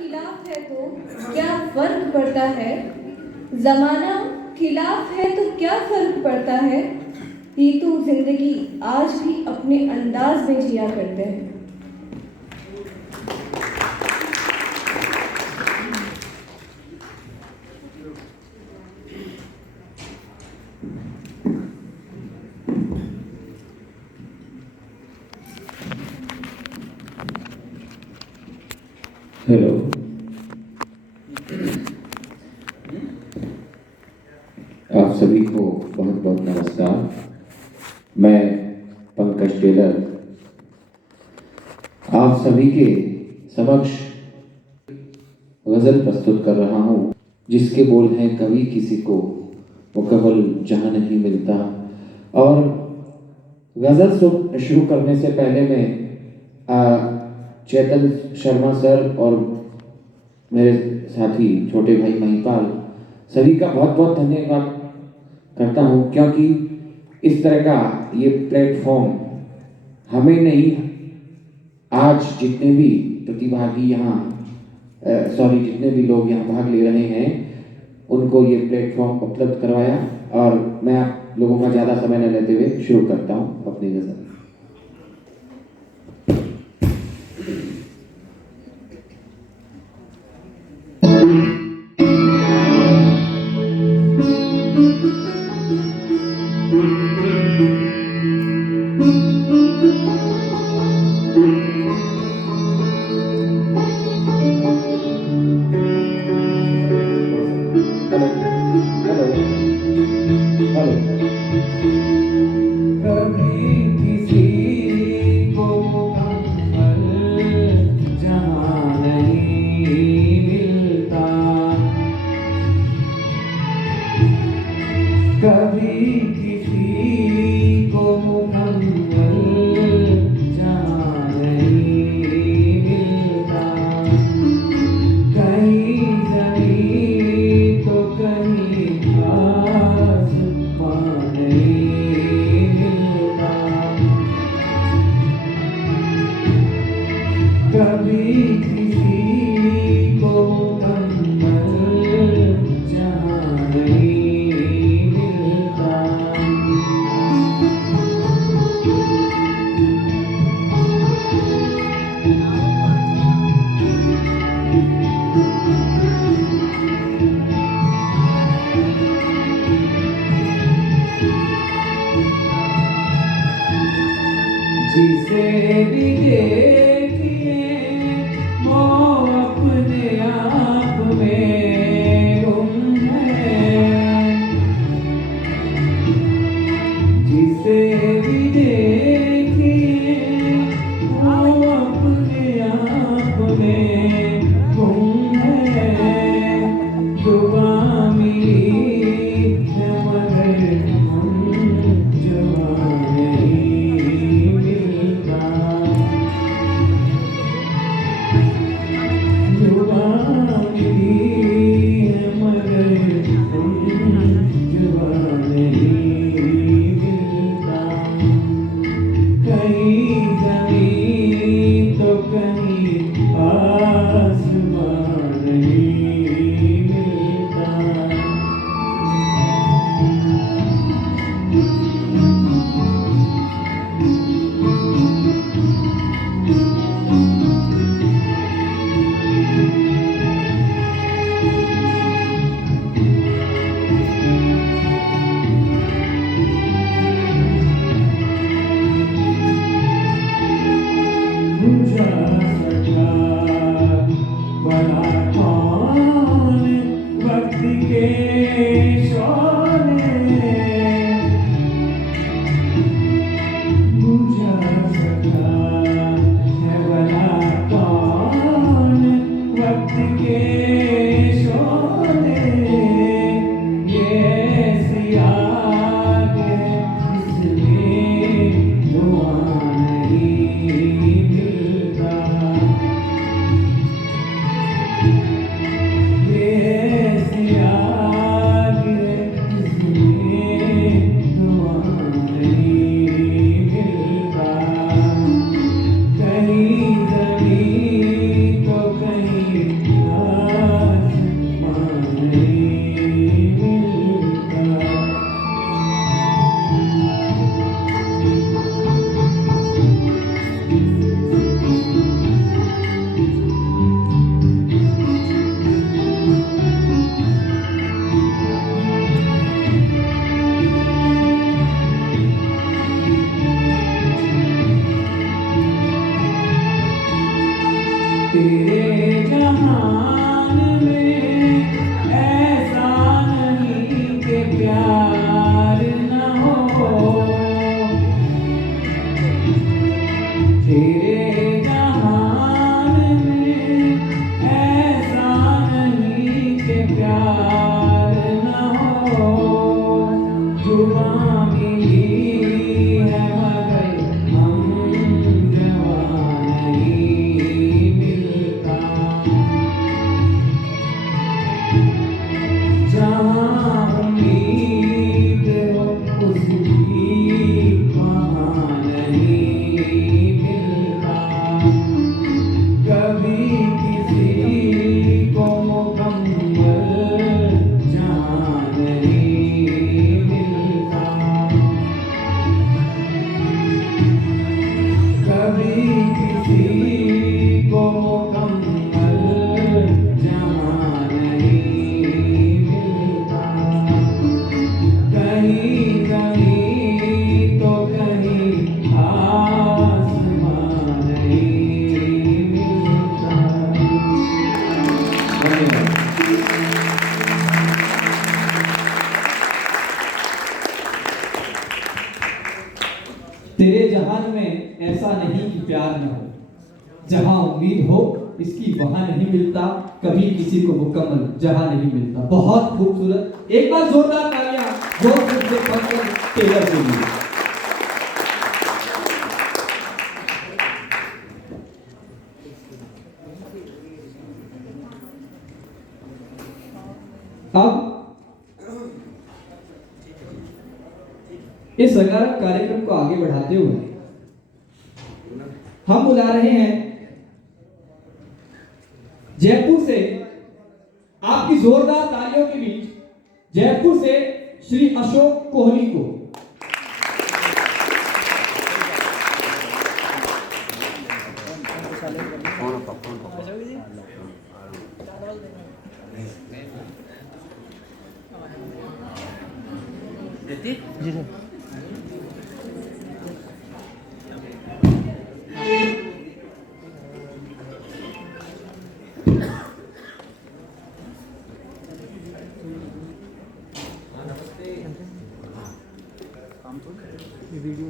खिलाफ है तो क्या फर्क पड़ता है? जमाना खिलाफ है तो क्या फर्क पड़ता है? ये तो जिंदगी आज भी अपने अंदाज में जिया करते हैं। हेलो, आप सभी को बहुत बहुत नमस्कार। मैं पंकज टेलर आप सभी के समक्ष गज़ल प्रस्तुत कर रहा हूँ, जिसके बोल हैं कभी किसी को मुकम्मल जहाँ नहीं मिलता। और गज़ल शुरू करने से पहले मैं चेतन शर्मा सर और मेरे साथी छोटे भाई महिपाल सभी का बहुत बहुत धन्यवाद करता हूँ, क्योंकि इस तरह का ये प्लेटफॉर्म हमें नहीं, आज जितने भी प्रतिभागी यहाँ जितने भी लोग यहाँ भाग ले रहे हैं उनको ये प्लेटफॉर्म उपलब्ध करवाया। और मैं आप लोगों का ज़्यादा समय न लेते हुए शुरू करता हूँ अपनी गज़ल। कभी किसी को मुकम्मल जहाँ नहीं मिलता, कहीं ज़मीन तो कहीं आसमां नहीं मिलता। कभी किसी को मुकम्मल जहाँ नहीं जिसे भी देखिए वो अपने आप में गुम है, जिसे भी देखिए वो अपने आप में गुम है। दुआ मिली है मगर जवां नहीं मिलता, दुआ मिली है मगर जवां नहीं मिलता। कहीं ज़मीन तो कहीं आसमां नहीं मिलता। बुझा सका बड़ा कौन वक्त के शोले, बुझा सका है बड़ा कौन वक्त के शोले। ये ऐसी आग है इसमें धुआं नहीं मिलता, ये ऐसी आग है इसमें धुआं नहीं मिलता। कहीं ज़मीन तो कहीं तेरे जहान में ऐसा नहीं कि प्यार न हो, जहां उम्मीद हो इसकी वहां नहीं मिलता, कभी किसी को मुकम्मल जहां नहीं मिलता। बहुत खूबसूरत, एक बार जोरदार तालियां जोर से पंकज टेलर के लिए। अब इस सकारात्मक कार्यक्रम को आगे बढ़ाते हुए हम बुला रहे हैं जयपुर से, आपकी जोरदार तालियों के बीच, जयपुर से श्री अशोक कोहली को। जी सर। वीडियो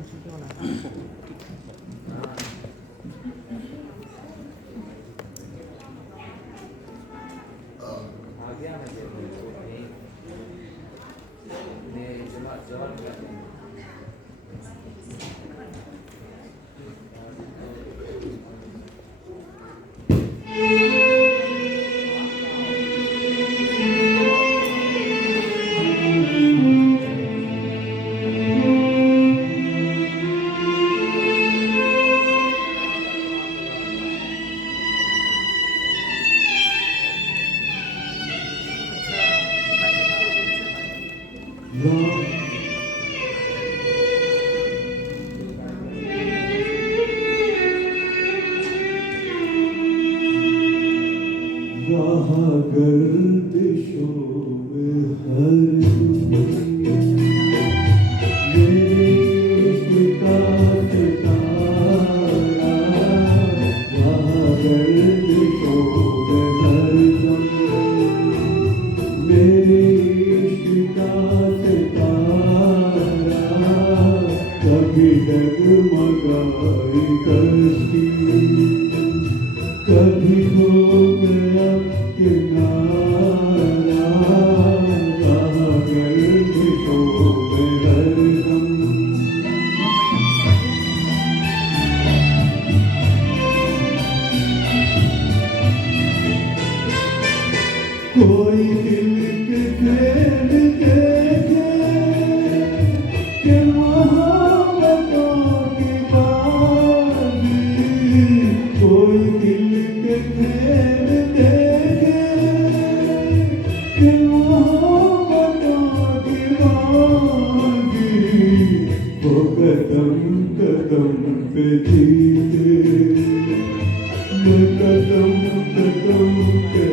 कभी हो गया कोई दिल के खेल देखे कि मोहब्बतों की बाजी, कोई दिल के खेल देखे कि मोहब्बतों की बाजी, वो कदम कदम पे जीते, मैं कदम कदम पे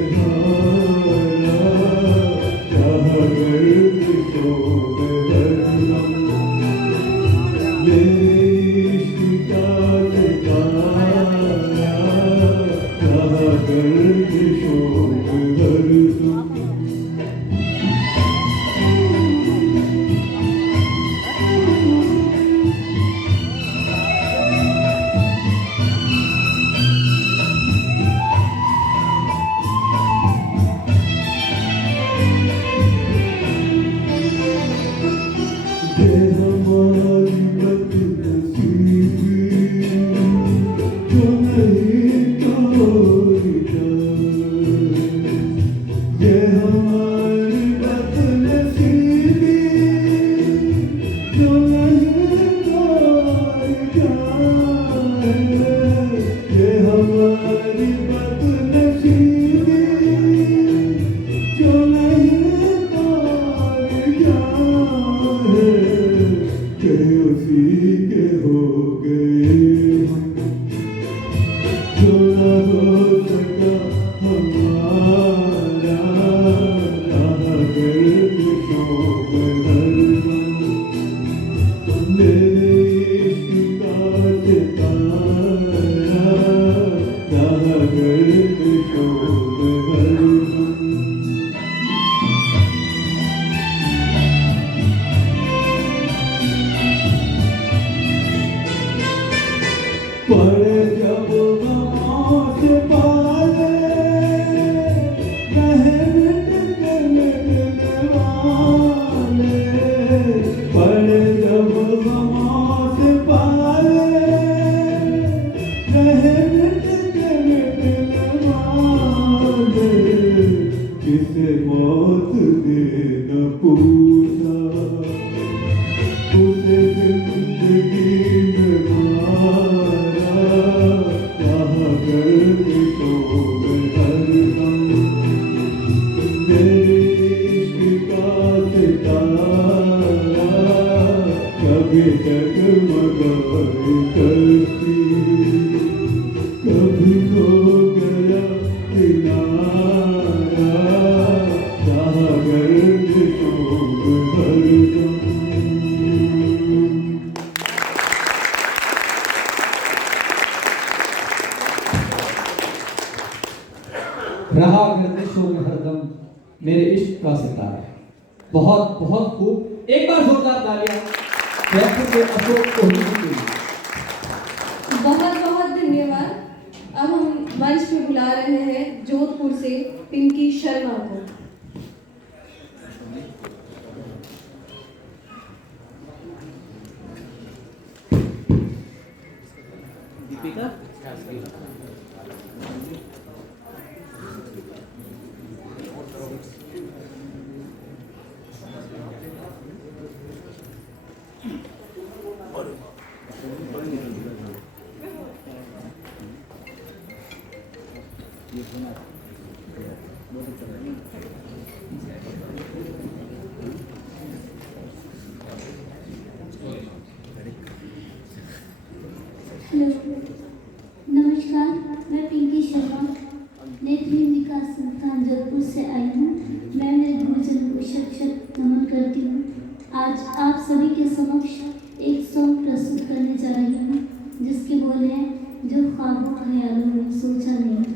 जो न हो सका हमारा उसे मौत ने न पूछा, उसे जिंदगी में मारा, कहा करके शोक हरदम मेरे इश्क का सितारा, कभी जगमगाए करती, कभी खो गया किनारा, चाहा गर्द शोक हरदम। रहा गर्दिशों में हरदम मेरे इश्क का सितारा। बहुत बहुत खूब, एक बार जोरदार तालियां जयपुर के अशोक कोहली के लिए। बहुत बहुत धन्यवाद। अब हम मंच पे बुला रहे हैं जोधपुर से पिंकी शर्मा को। हेलो, नमस्कार। मैं पिंकी शर्मा नेत्रहीन विकास संस्थान जोधपुर से आई हूँ। मैं मेरे गुरुजन को शत शत नमन करती हूँ। आज आप सभी के समक्ष एक सॉन्ग प्रस्तुत करने जा रही हूँ जिसके बोल हैं, जो ख्वाबों ख्यालों में सोचा नहीं था।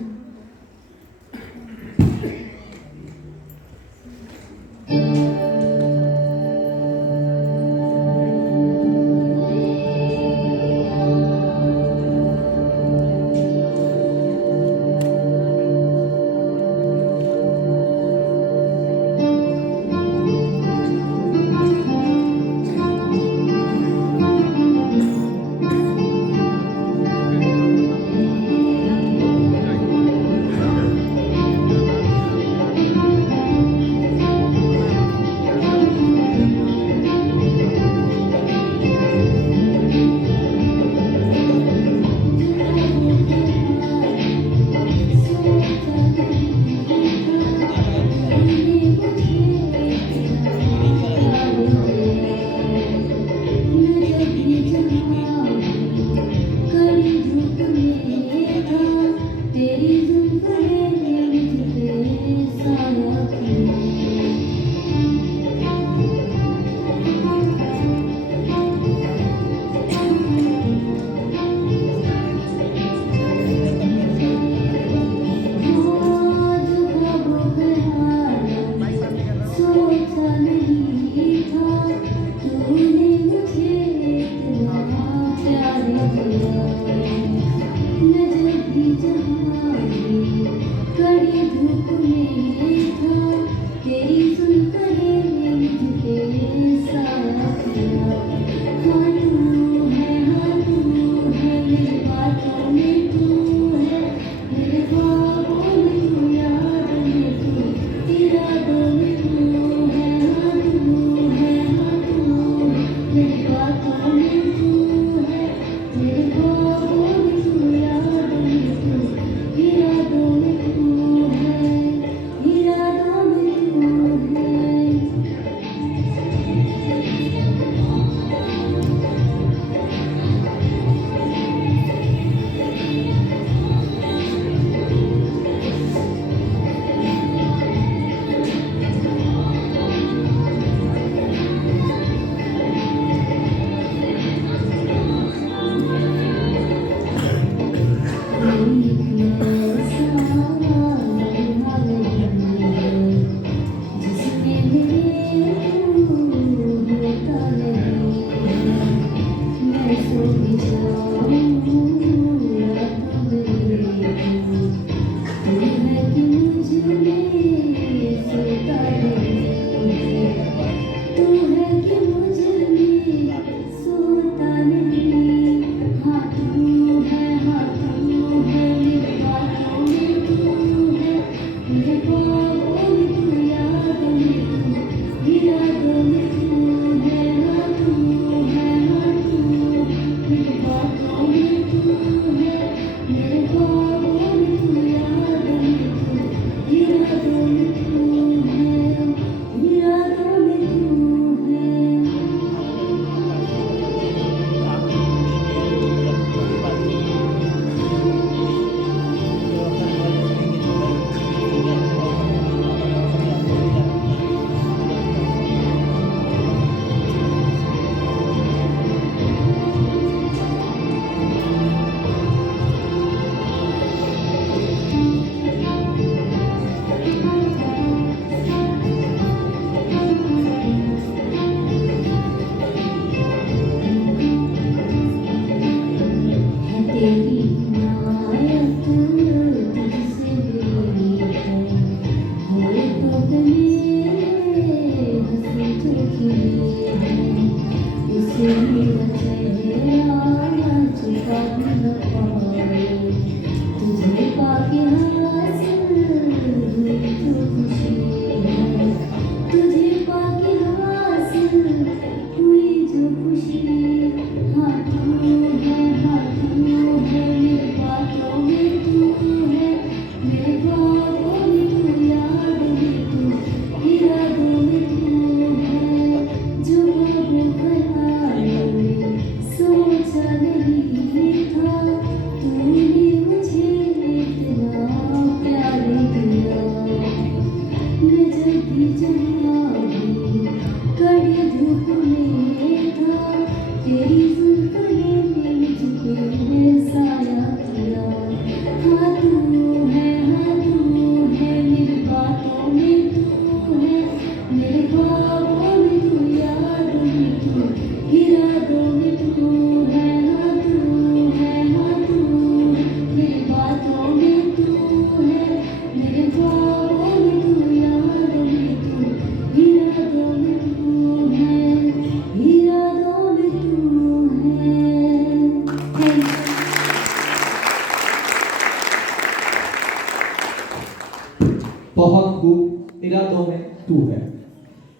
बहुत खूब, इरादों में तू है।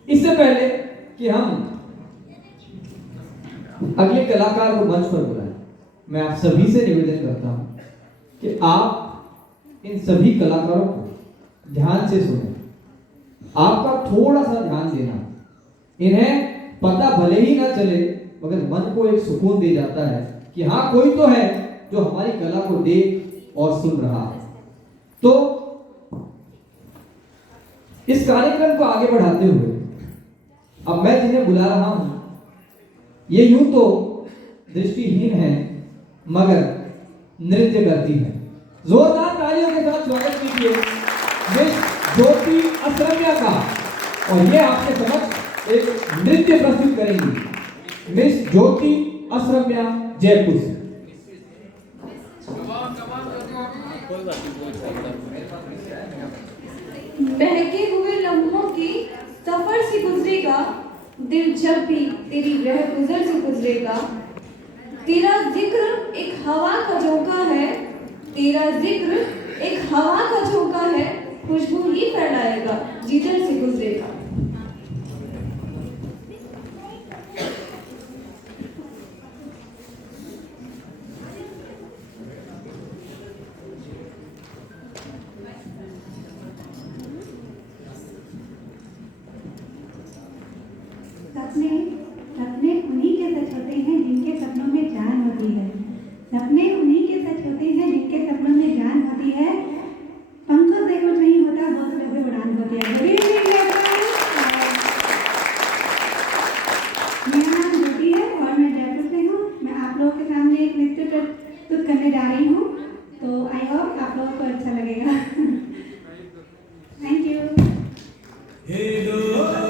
इससे पहले कि हम अगले कलाकार को मंच पर बुलाएं, मैं आप सभी से निवेदन करता हूं कि आप इन सभी कलाकारों को ध्यान से सुनें। आपका थोड़ा सा ध्यान देना, इन्हें पता भले ही ना चले मगर मन को एक सुकून दे जाता है कि हाँ कोई तो है जो हमारी कला को देख और सुन रहा है। तो इस कार्यक्रम को आगे बढ़ाते हुए अब मैं जिन्हें बुला रहा हूं, ये यूं तो दृष्टिहीन है मगर नृत्य करती है। जोरदार तालियों के साथ स्वागत कीजिए मिस ज्योति असरमिया का। और ये आपके समक्ष एक नृत्य प्रस्तुत करेंगी मिस ज्योति असरमिया जयपुर से। महके हुए लम्हों की सफर से गुजरेगा, दिल जब भी तेरी रह गुजर से गुजरेगा। तेरा जिक्र एक हवा का झोंका है, तेरा जिक्र एक हवा का झोंका है, खुशबू ही फैलाएगा जिधर से गुजरेगा। सपने उन्हीं के सच होते हैं जिनके सपनों में जान होती है। सपने उन्हीं के सच होते हैं जिनके सपनों में जान होती है। पंखों से कुछ नहीं होता, हौसले से उड़ान होती है। Good evening everyone. मेरा नाम ज्योति है और मैं जयपुर से हूँ। मैं आप लोगों के सामने एक नृत्य प्रस्तुत करने जा रही हूँ, तो आई होप आप लोगों को अच्छा लगेगा। Thank you. हाँ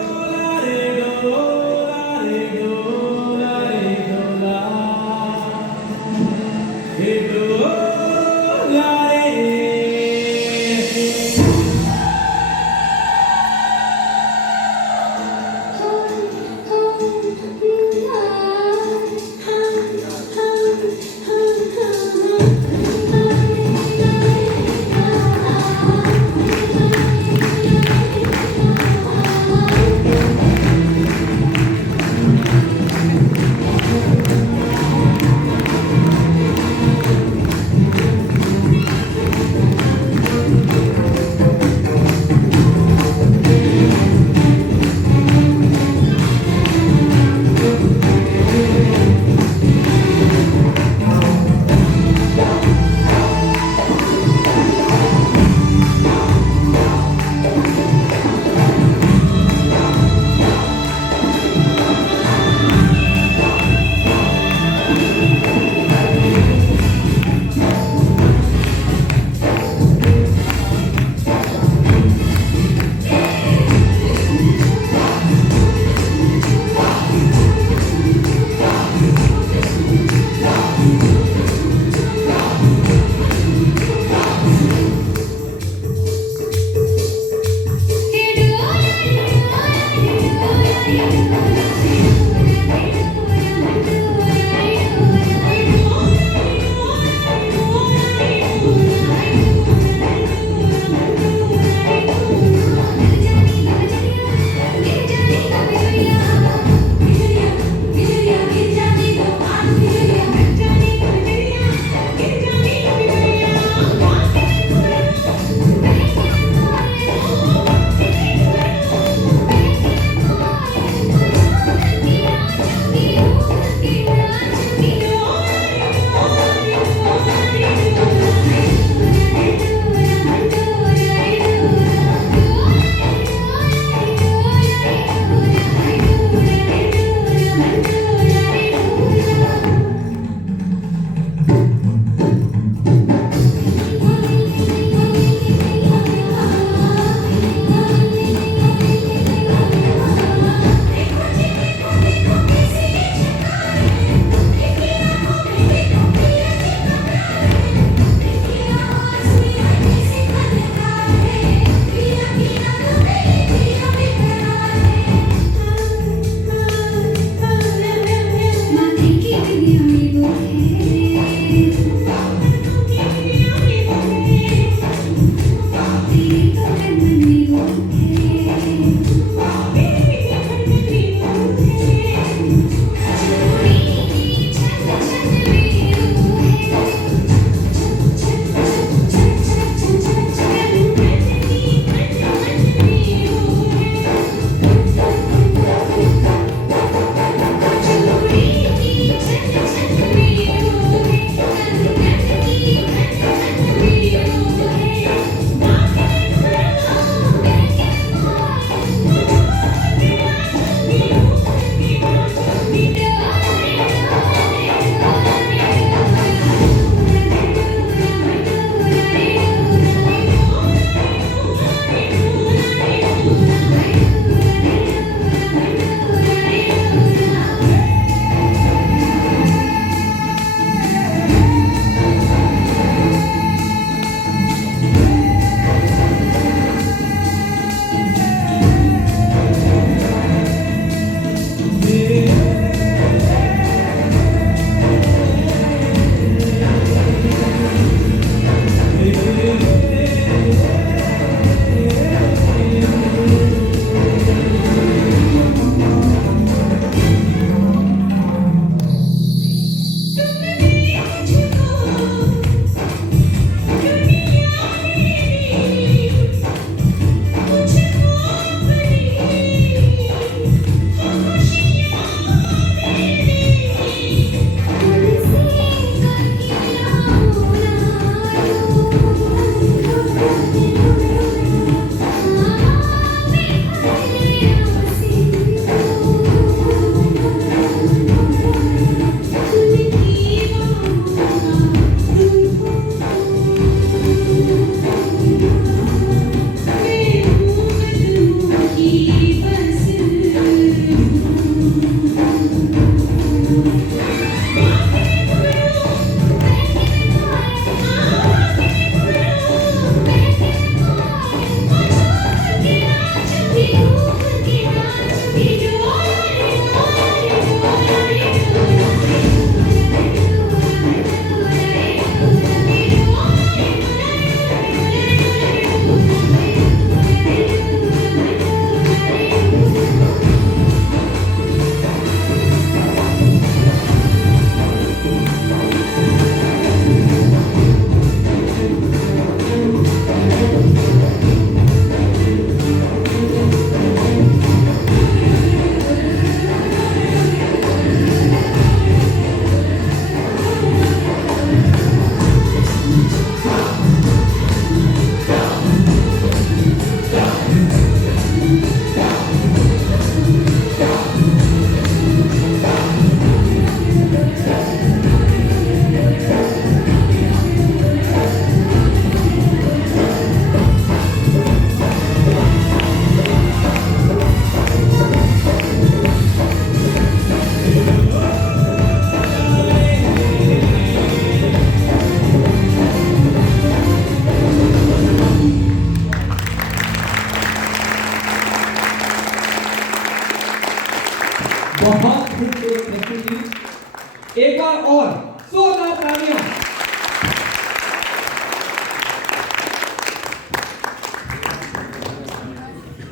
बार और जोरदार तालियां।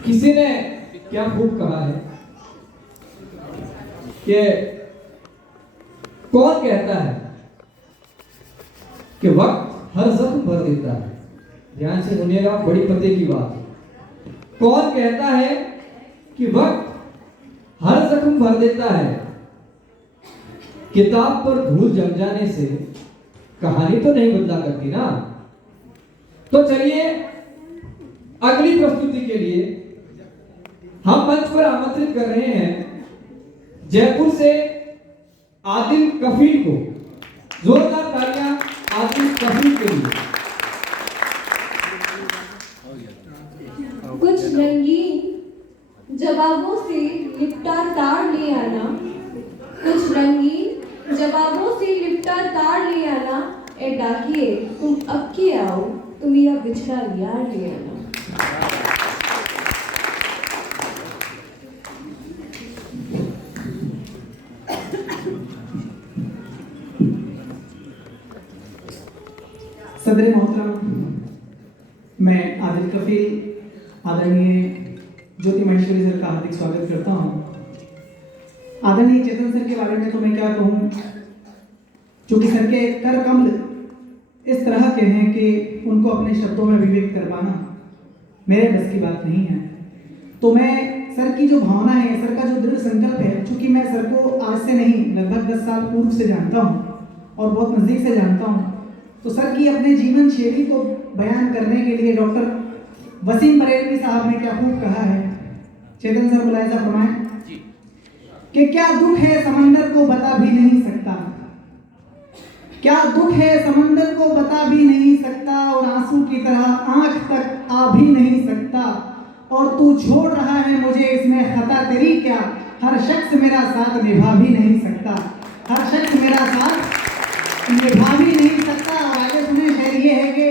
किसी ने क्या खूब कहा है कि कौन कहता है कि वक्त हर जख्म भर देता है। ध्यान से सुनिएगा, बड़ी पते की बात है। कौन कहता है कि वक्त हर जख्म भर देता है? किताब पर धूल जम जाने से कहानी तो नहीं बदला करती ना। तो चलिए अगली प्रस्तुति के लिए हम मंच पर आमंत्रित कर रहे हैं जयपुर से आदिल कफील को। जोरदार तालियां आदिल कफील के लिए। कुछ रंगीन जवाबों से लिपटा तार ले आना, कुछ रंगीन जवाबों से लिपटा तार ले आना। ए डाकिए तुम अब के आओ, तुम मेरा बिछड़ा यार ले आना। सदर मोहतरम, मैं आदिल कफील आदरणीय ज्योति महेश्वरी सर का हार्दिक स्वागत करता हूँ। आदरणीय चेतन सर के बारे में तो मैं क्या कहूँ, चूंकि सर के कर कमल इस तरह के हैं कि उनको अपने शब्दों में विवेक कर पाना मेरे बस की बात नहीं है। तो मैं सर की जो भावना है, सर का जो दृढ़ संकल्प है, चूंकि मैं सर को आज से नहीं लगभग 10 साल पूर्व से जानता हूँ और बहुत नज़दीक से जानता हूँ, तो सर की अपने जीवन शैली को बयान करने के लिए डॉक्टर वसीम बरेलवी साहब ने क्या खूब कहा है। चेतन सर मुलायजा फरमाएं कि क्या दुख है समंदर को बता भी नहीं सकता, क्या दुख है समंदर को बता भी नहीं सकता, और आंसू की तरह आंख तक आ भी नहीं सकता, और तू छोड़ रहा है मुझे इसमें खता तेरी क्या, हर शख्स मेरा साथ निभा भी नहीं सकता, हर शख्स मेरा साथ निभा भी नहीं सकता। और आगे सुने शेर ये है कि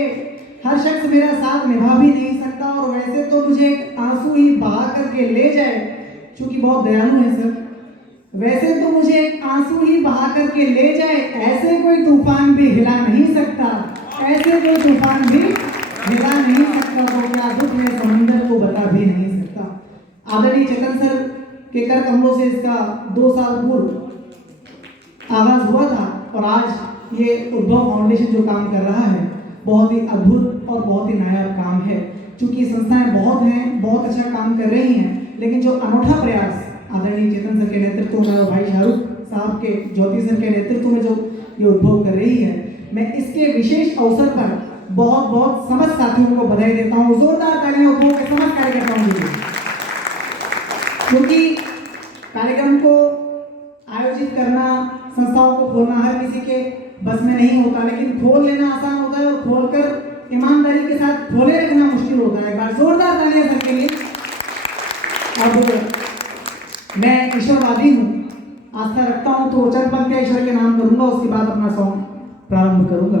हर शख्स मेरा साथ निभा भी नहीं सकता, और वैसे तो मुझे आंसू ही बहा करके ले जाए, चूंकि बहुत दयालु है सर, वैसे तो मुझे आंसू ही बहा करके ले जाए, ऐसे कोई तूफान भी हिला नहीं सकता, ऐसे कोई तूफान भी हिला नहीं सकता, तो क्या दुख है समंदर को बता भी नहीं सकता। आदरणीय चेतन सर के कर कमलों से इसका 2 साल पूर्व आगाज हुआ था, और आज ये उद्भव फाउंडेशन जो काम कर रहा है बहुत ही अद्भुत और बहुत ही नायाब काम है। चूंकि संस्थाएं बहुत हैं, बहुत अच्छा काम कर रही हैं, लेकिन जो अनूठा प्रयास आदरणीय चेतन सर के नेतृत्व में और भाई शाहरुख साहब के ज्योति सर के नेतृत्व में जो ये उद्भव कर रही है, मैं इसके विशेष अवसर पर बहुत बहुत समस्त साथियों को बधाई देता हूँ। जोरदार तालियां उद्भव के समस्त कार्यकर्ताओं के लिए, क्योंकि कार्यक्रम को आयोजित करना, संस्थाओं को खोलना हर किसी के बस में नहीं होता, लेकिन खोल लेना आसान होता है और खोलकर ईमानदारी के साथ खोले रखना मुश्किल होता है। एक बार जोरदार तालियां सर के लिए। अब मैं ईश्वरवादी हूँ, आस्था रखता हूँ, तो चंद पंक्तियां ईश्वर के नाम करूंगा, उसके बाद अपना सॉन्ग प्रारंभ करूंगा।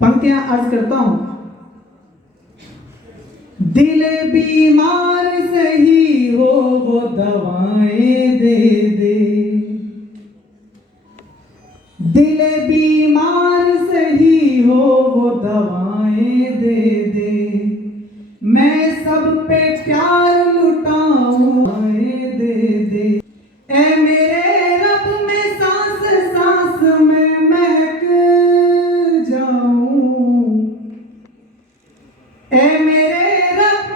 पंक्तियां अर्ज करता हूँ। दिल बीमार सही हो वो दवाएं दे दे, दिल बीमार सही हो वो दवाएं दे दे, मैं सब पे प्यार लुटाऊं दे दे, ए मेरे रब में सांस सांस में महक जाऊं, ए मेरे रब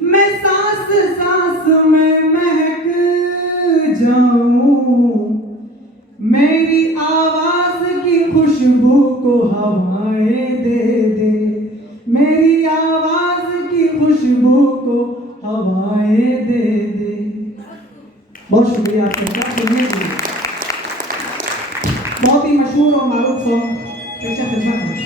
में सांस सांस में महक जाऊं, मेरी आवाज की खुशबू को हवाएं दे दे, मेरी आवाज की खुशबू को हवाएं दे दे। बहुत शुक्रिया आपके साथ सुनने के लिए। बहुत ही मशहूर और मारूफ सॉन्ग पेशा खिदमत है।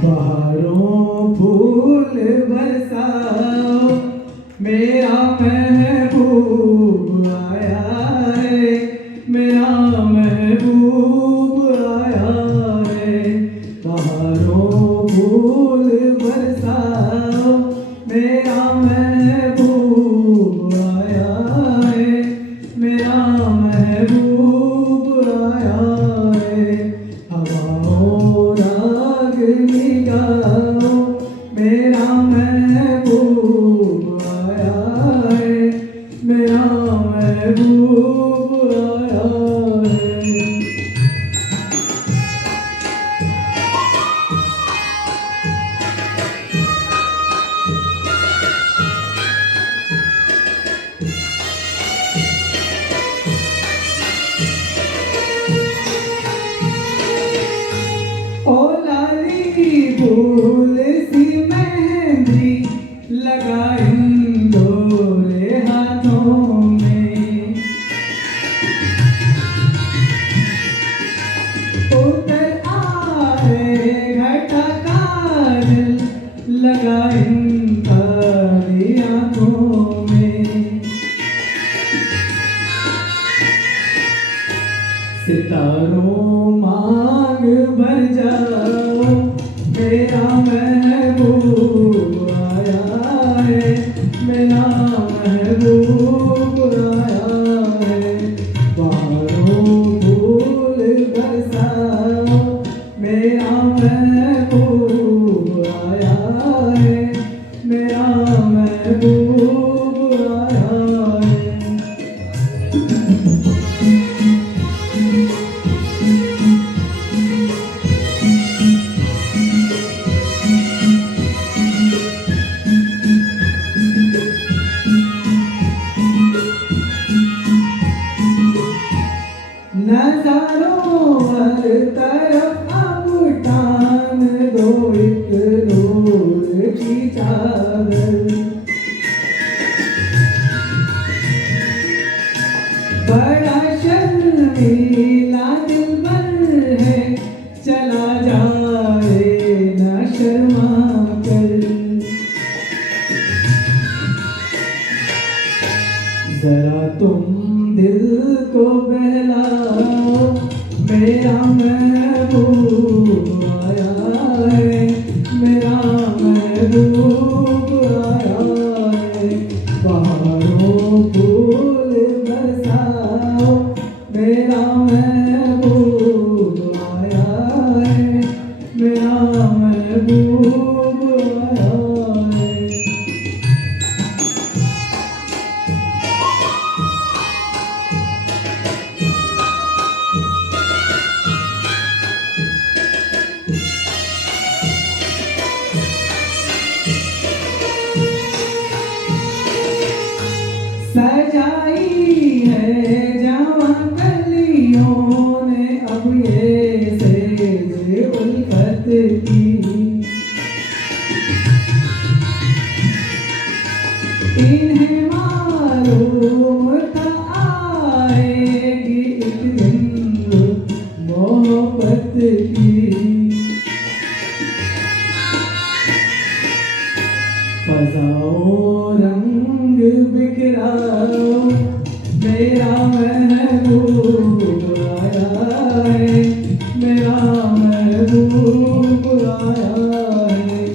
बहारों फूल बरसाओ, मेरा महबूब आया है, मेरा महबूब महबूब आया है, मेरा महबूब आया है। हवाओं रागनी गाओ, मेरा महबूब आया है, मेरा महबूब आया है। ओ लाली फूल सी मेहंदी लगा इन गोरे हाथों में, उतर आए घटा काजल लगा इन कारी आंखों में। सितारों मांग भर जाओ, मेरा महबूब आया है, मेरा महबूब आया है। बारों फूल बरसाओ, मेरा महबूब आया है, मेरा महबूब आया है। नजारों हर तरफ अब टान दो एक नूर की चादर। बड़ा शर्मीला दिलबर है, चला जाए न शर्मा कर। जरा तुम दिल को बहलाओ, मेरा महबूब आया है, मेरा महबूब आया है। बहारों फूल बरसाओ, मेरा महबूब आया है, मेरा महबूब आया है। सजाई है जवां गलियों ने अब ये सेज उल्फत की। इन्हें मालूम था आएगी एक दिन मोहब्बत की। फजाओ रंग बिखराओ, मेरा महबूब आया है, मेरा महबूब आया है।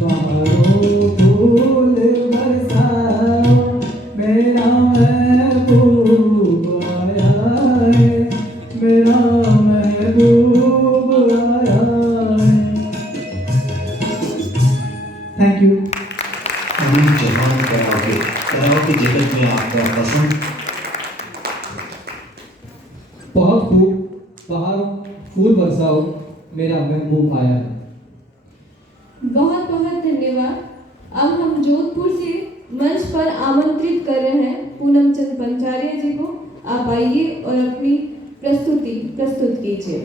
बहारों फूल बरसाओ, मेरा महबूब आया है, मेरा महबूब आया है। Thank you. Amin Chauhan karaoke जगत में आपका पसंद। बहुत खूब। बाहर फूल बरसाओ, मेरा महबूब आया है। बहुत बहुत धन्यवाद। अब हम जोधपुर से मंच पर आमंत्रित कर रहे हैं पूनम चंद पंचारिया जी को। आप आइए और अपनी प्रस्तुति प्रस्तुत कीजिए।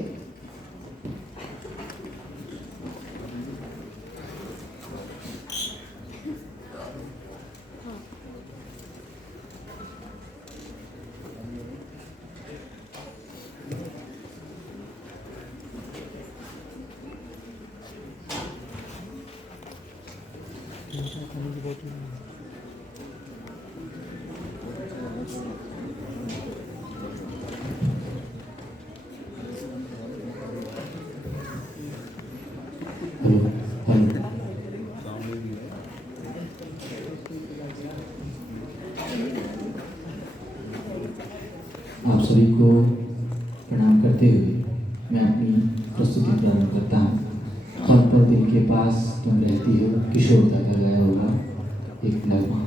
आप सभी को प्रणाम करते हुए मैं अपनी प्रस्तुति प्रारंभ करता हूँ। पल पल दिल के पास तुम रहती हो, किशोर दा का गाया होगा एक नगमा।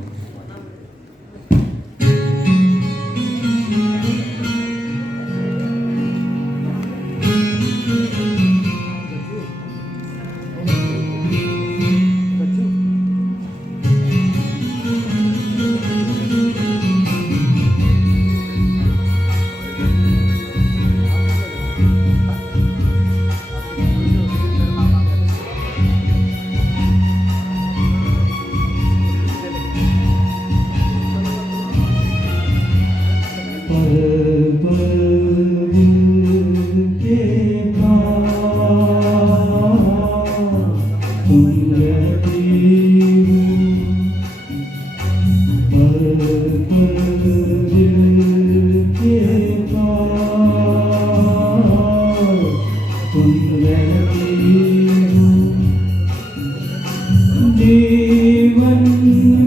जीवन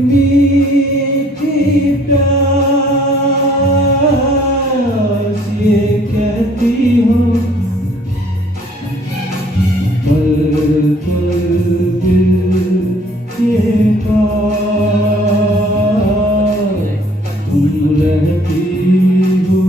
मीठी प्यास ये कहती हूँ, पल पल दिल के पास तुम रहती हो।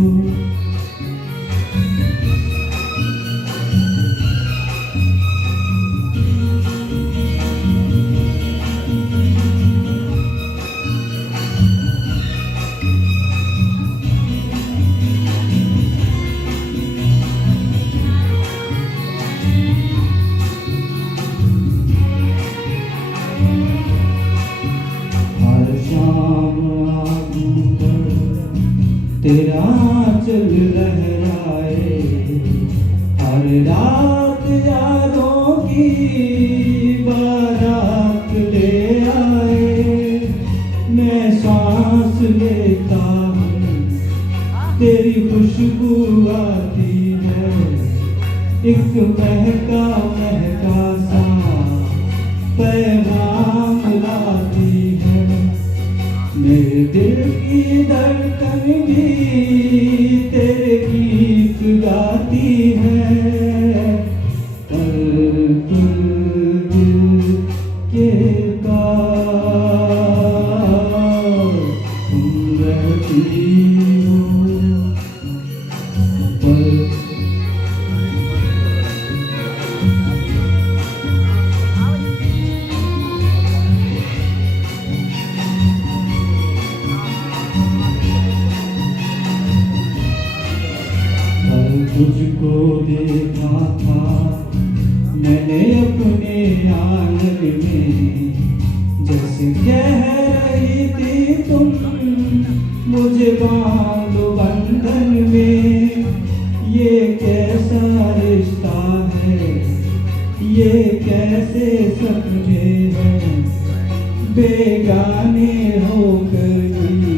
तेरा चल लहराए, हर रात यादों की बारात ले आए। मैं सांस लेता हूँ, तेरी खुशबू आती है, एक महका महका सा पैगाम लाती है। मेरे दिल की धड़कन भी तेरे गीत गाती है। पल पल दिल के पास तुम रहती हो। पल तुझको देखा था मैंने अपने आंगन में, जैसे कह रही थी तुम मुझे बांधो बंधन में। ये कैसा रिश्ता है, ये कैसे सपने हैं, बेगाने होकर भी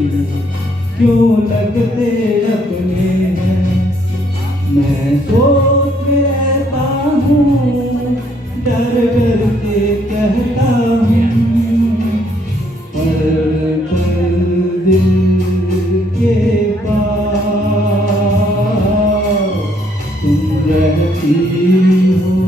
क्यों लगते अपने हैं। मैं सोच रहता हूँ, डर डर के कहता हूँ, पल पल दिल के पास तुम रहती हो।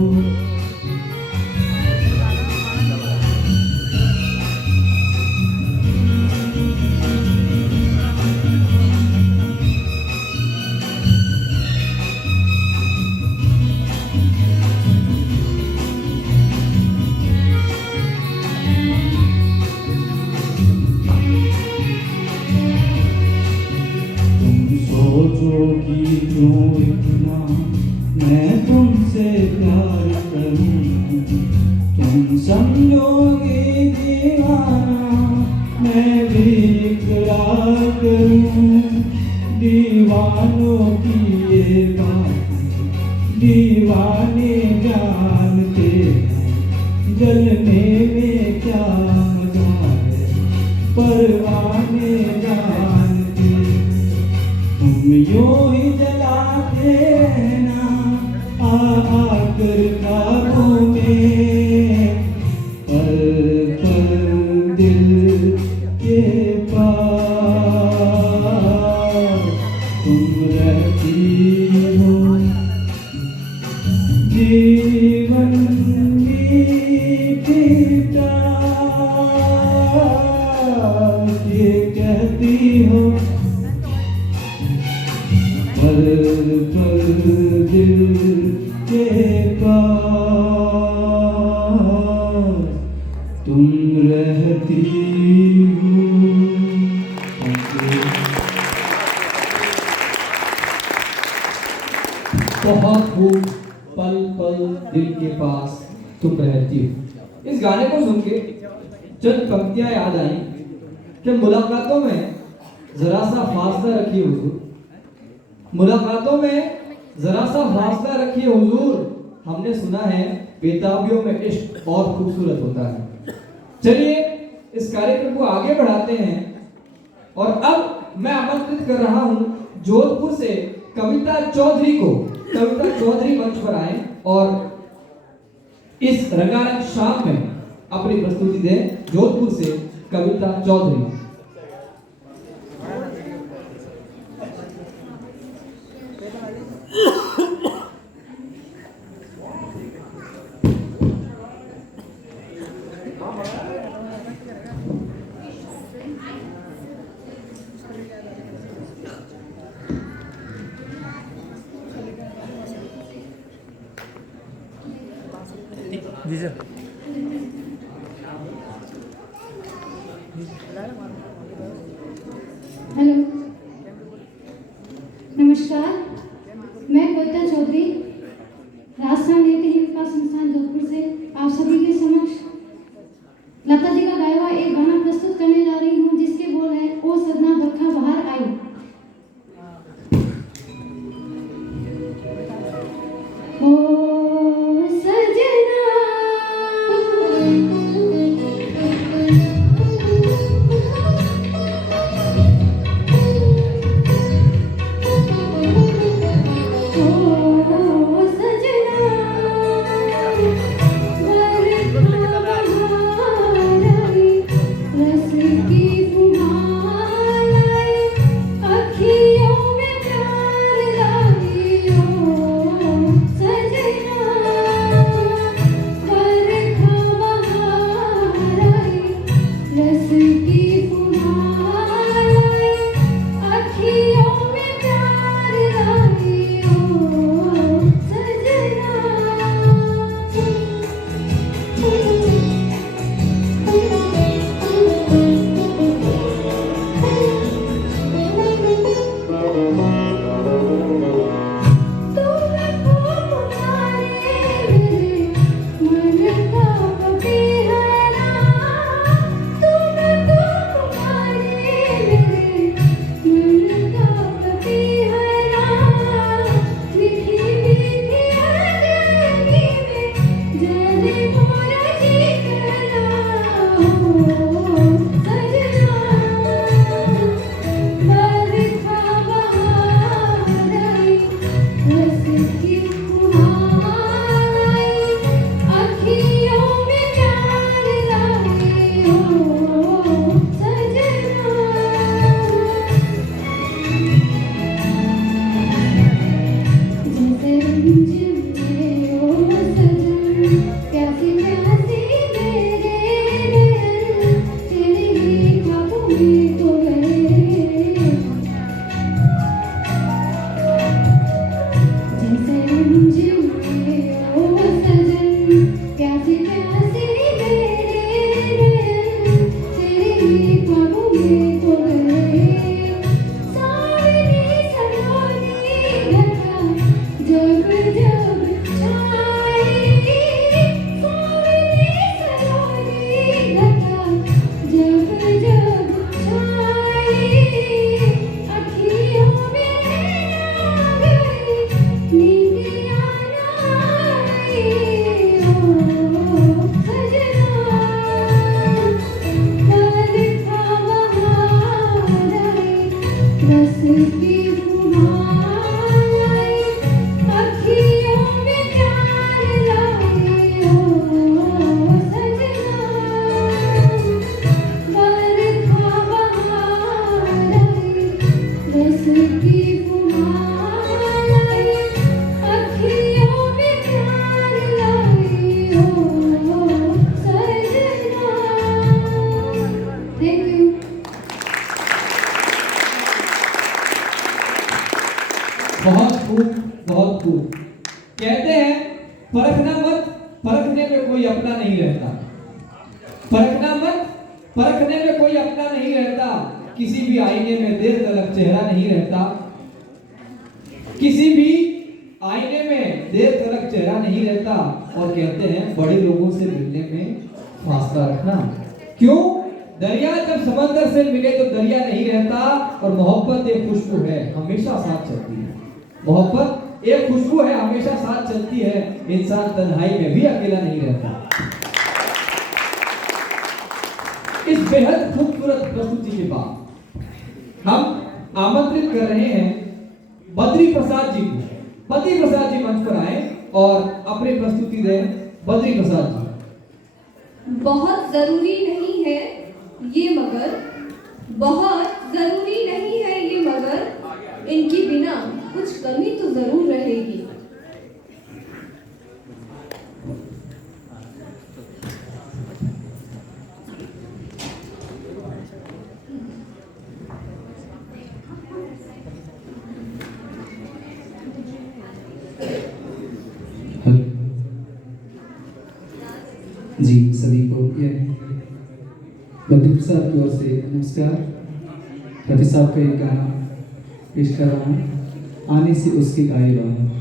सोचोगी क्यों इतना मैं तुमसे प्यार करूं, तुम समझोगे दीवाना मैं भी इकरार करूं। दीवानों की ये बात दीवाने जानते हैं, जलने में क्या मजा है परवाने जानते। तुम यूं ही जलाते रहना आकर ख्वाबों में, पल पल दिल के पास तुम ये कहती हो पल पल दिल के पास तुम रहती हो। बहुत खूब, पल पल दिल के पास तुम रहती हो। इस गाने को सुन के चंद पंक्तियां याद आई कि मुलाकातों में जरा सा फासला रखिए हुजूर, मुलाकातों में जरा सा फासला रखिए हुजूर, हमने सुना है बेताबियों में इश्क और खूबसूरत होता है। चलिए इस कार्यक्रम को आगे बढ़ाते हैं और अब मैं आमंत्रित कर रहा हूं जोधपुर से कविता चौधरी को। कविता चौधरी मंच पर आए और इस रंगारंग शाम में अपनी प्रस्तुति दें। जोधपुर से कविता चौधरी। हेलो, नमस्कार। मैं कविता चौधरी राजस्थान नेत्रहीन विकास संस्थान जोधपुर से आप सभी के समक्ष लता जी का गाया हुआ एक गाना प्रस्तुत करने जा रही हूँ, जिसके बोल है ओ सजना बरखा बहार आई। ओ सजना बहुत खूब, बहुत खूब। कहते हैं परखना मत, परखने में कोई अपना नहीं रहता। परखना मत, परखने में कोई अपना नहीं रहता। किसी भी आईने में देर तलक चेहरा नहीं रहता। किसी भी आईने में देर तलक चेहरा नहीं रहता। और कहते हैं बड़े लोगों से मिलने में फासला रखना। क्यों? दरिया जब समंदर से मिले तो दरिया नहीं रहता। और मोहब्बत एक खुशबू है, हमेशा साथ चलती है। मोहब्बत एक खुशबू है, हमेशा साथ चलती है। इंसान तन्हाई में भी अकेला नहीं रहता। इस बेहद खूबसूरत प्रस्तुति के बाद हम आमंत्रित कर रहे हैं बद्री प्रसाद जी को। बद्री प्रसाद जी मंच पर आए और अपनी प्रस्तुति दें। बद्री प्रसाद जी। बहुत जरूरी नहीं है ये मगर, बहुत जरूरी नहीं है ये मगर, इनके बिना कुछ कमी तो जरूर रहेगी। जी सभी को बद्री प्रसाद की ओर से नमस्कार। रफी साहब का एक गाना पेश कर रहा हूँ, आने से उसके गाए बाहर।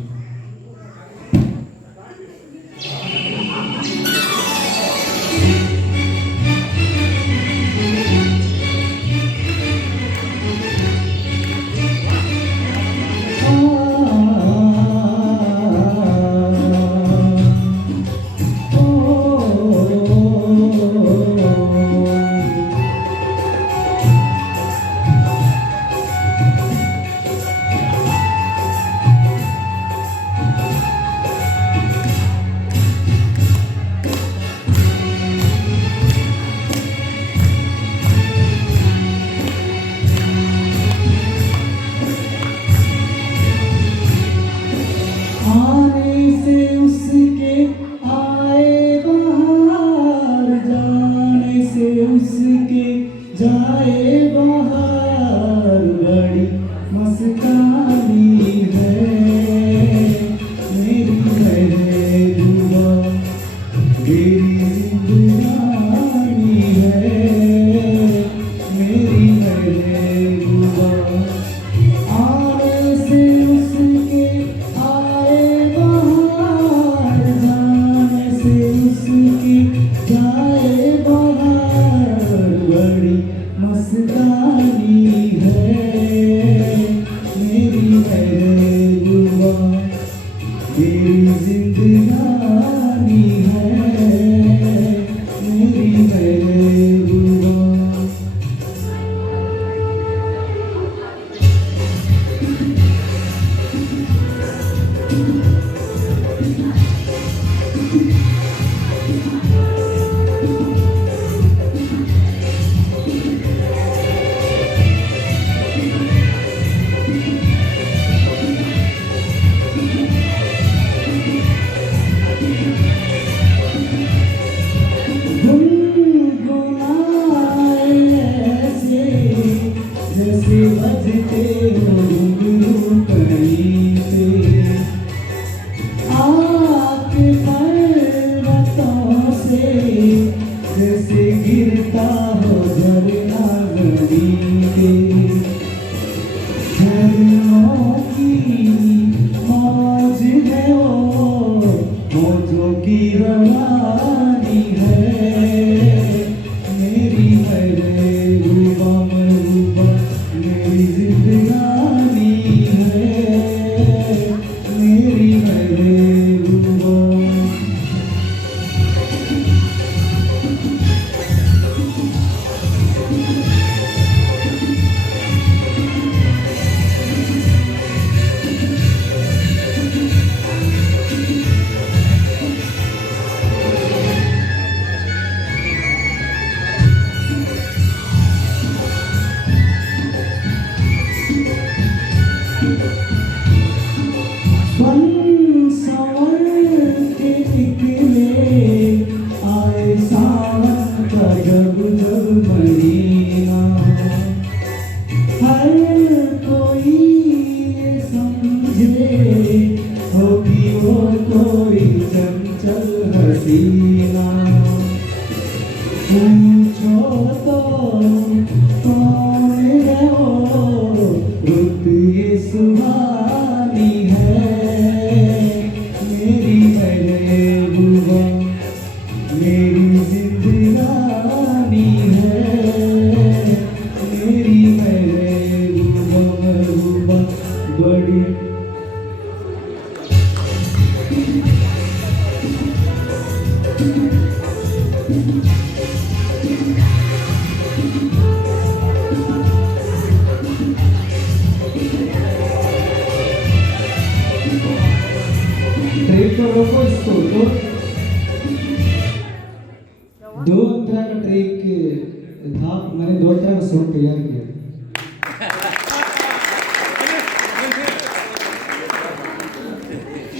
लिए।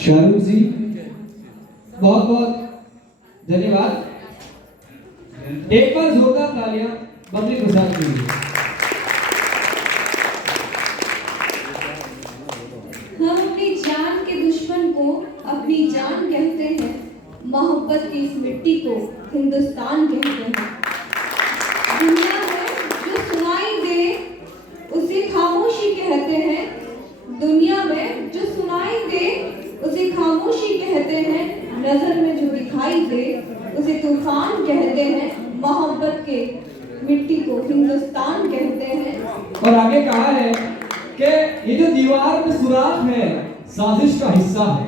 शाहरुख जी बहुत बहुत धन्यवाद। एक बार जोरदार तालियां बबली प्रसाद के लिए। हम अपनी जान के दुश्मन को अपनी जान कहते हैं, मोहब्बत की इस मिट्टी को हिंदुस्तान कहते हैं। दुनिया में जो सुनाई दे उसे खामोशी कहते हैं, दुनिया में जो सुनाई दे उसे खामोशी कहते हैं, नजर में जो दिखाई दे उसे तूफान कहते हैं, मोहब्बत के मिट्टी को हिंदुस्तान कहते हैं। और आगे कहा है कि ये जो दीवार में सुराख है साजिश का हिस्सा है,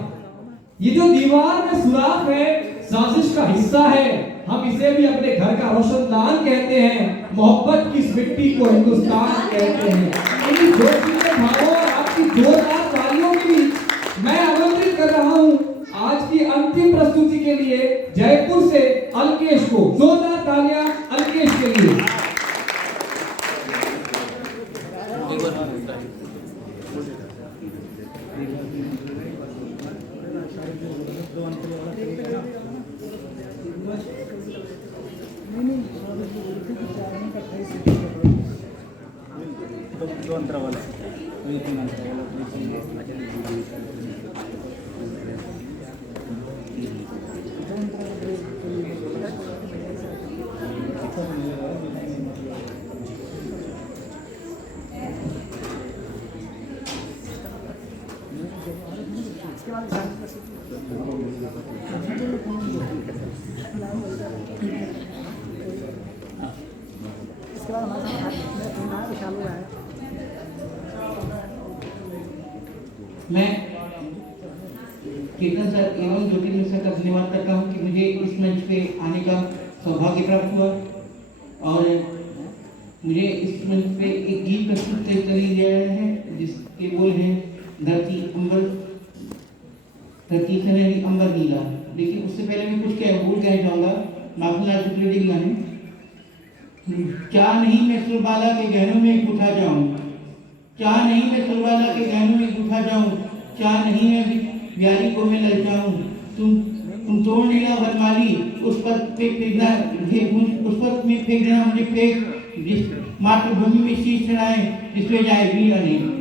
ये जो दीवार में सुराख है साजिश का हिस्सा है, हम इसे भी अपने घर का रोशनदान कहते हैं, मोहब्बत की इस मिट्टी को हिंदुस्तान कहते हैं। इन जोशीले भावों और आपकी जोरदार तालियों के बीच मैं आमंत्रित कर रहा हूं आज की अंतिम प्रस्तुति के लिए जयपुर से अलकेश को। जोरदार तालियां अलकेश के लिए। मैं केतन सर एवं ज्योति मिश्रा का धन्यवाद करता हूं कि मुझे इस मंच पे आने का सौभाग्य प्राप्त हुआ और मुझे इस मंच पे एक गीत प्रस्तुत कर दिया है जिसके बोल हैं धरती से नहीं अंबर नीला। लेकिन उससे पहले मैं कुछ बोल कहना चाहूँगा माखनलाल चतुर्वेदी के गाने। क्या नहीं मैं सुरबाला के गहनों में गुथा जाऊं, क्या नहीं मैं सुरबाला के गहनों में गुथा जाऊं, क्या नहीं मैं प्यारी को मैं ललचाऊं, तुम तोड़ नीला वनमाली उस पर पे फेंकना, उस पर में फेंक देना मुझे फेंक, जिस मातृभूमि में शीश चढ़ाए जिसमें जाए वीर अनेक।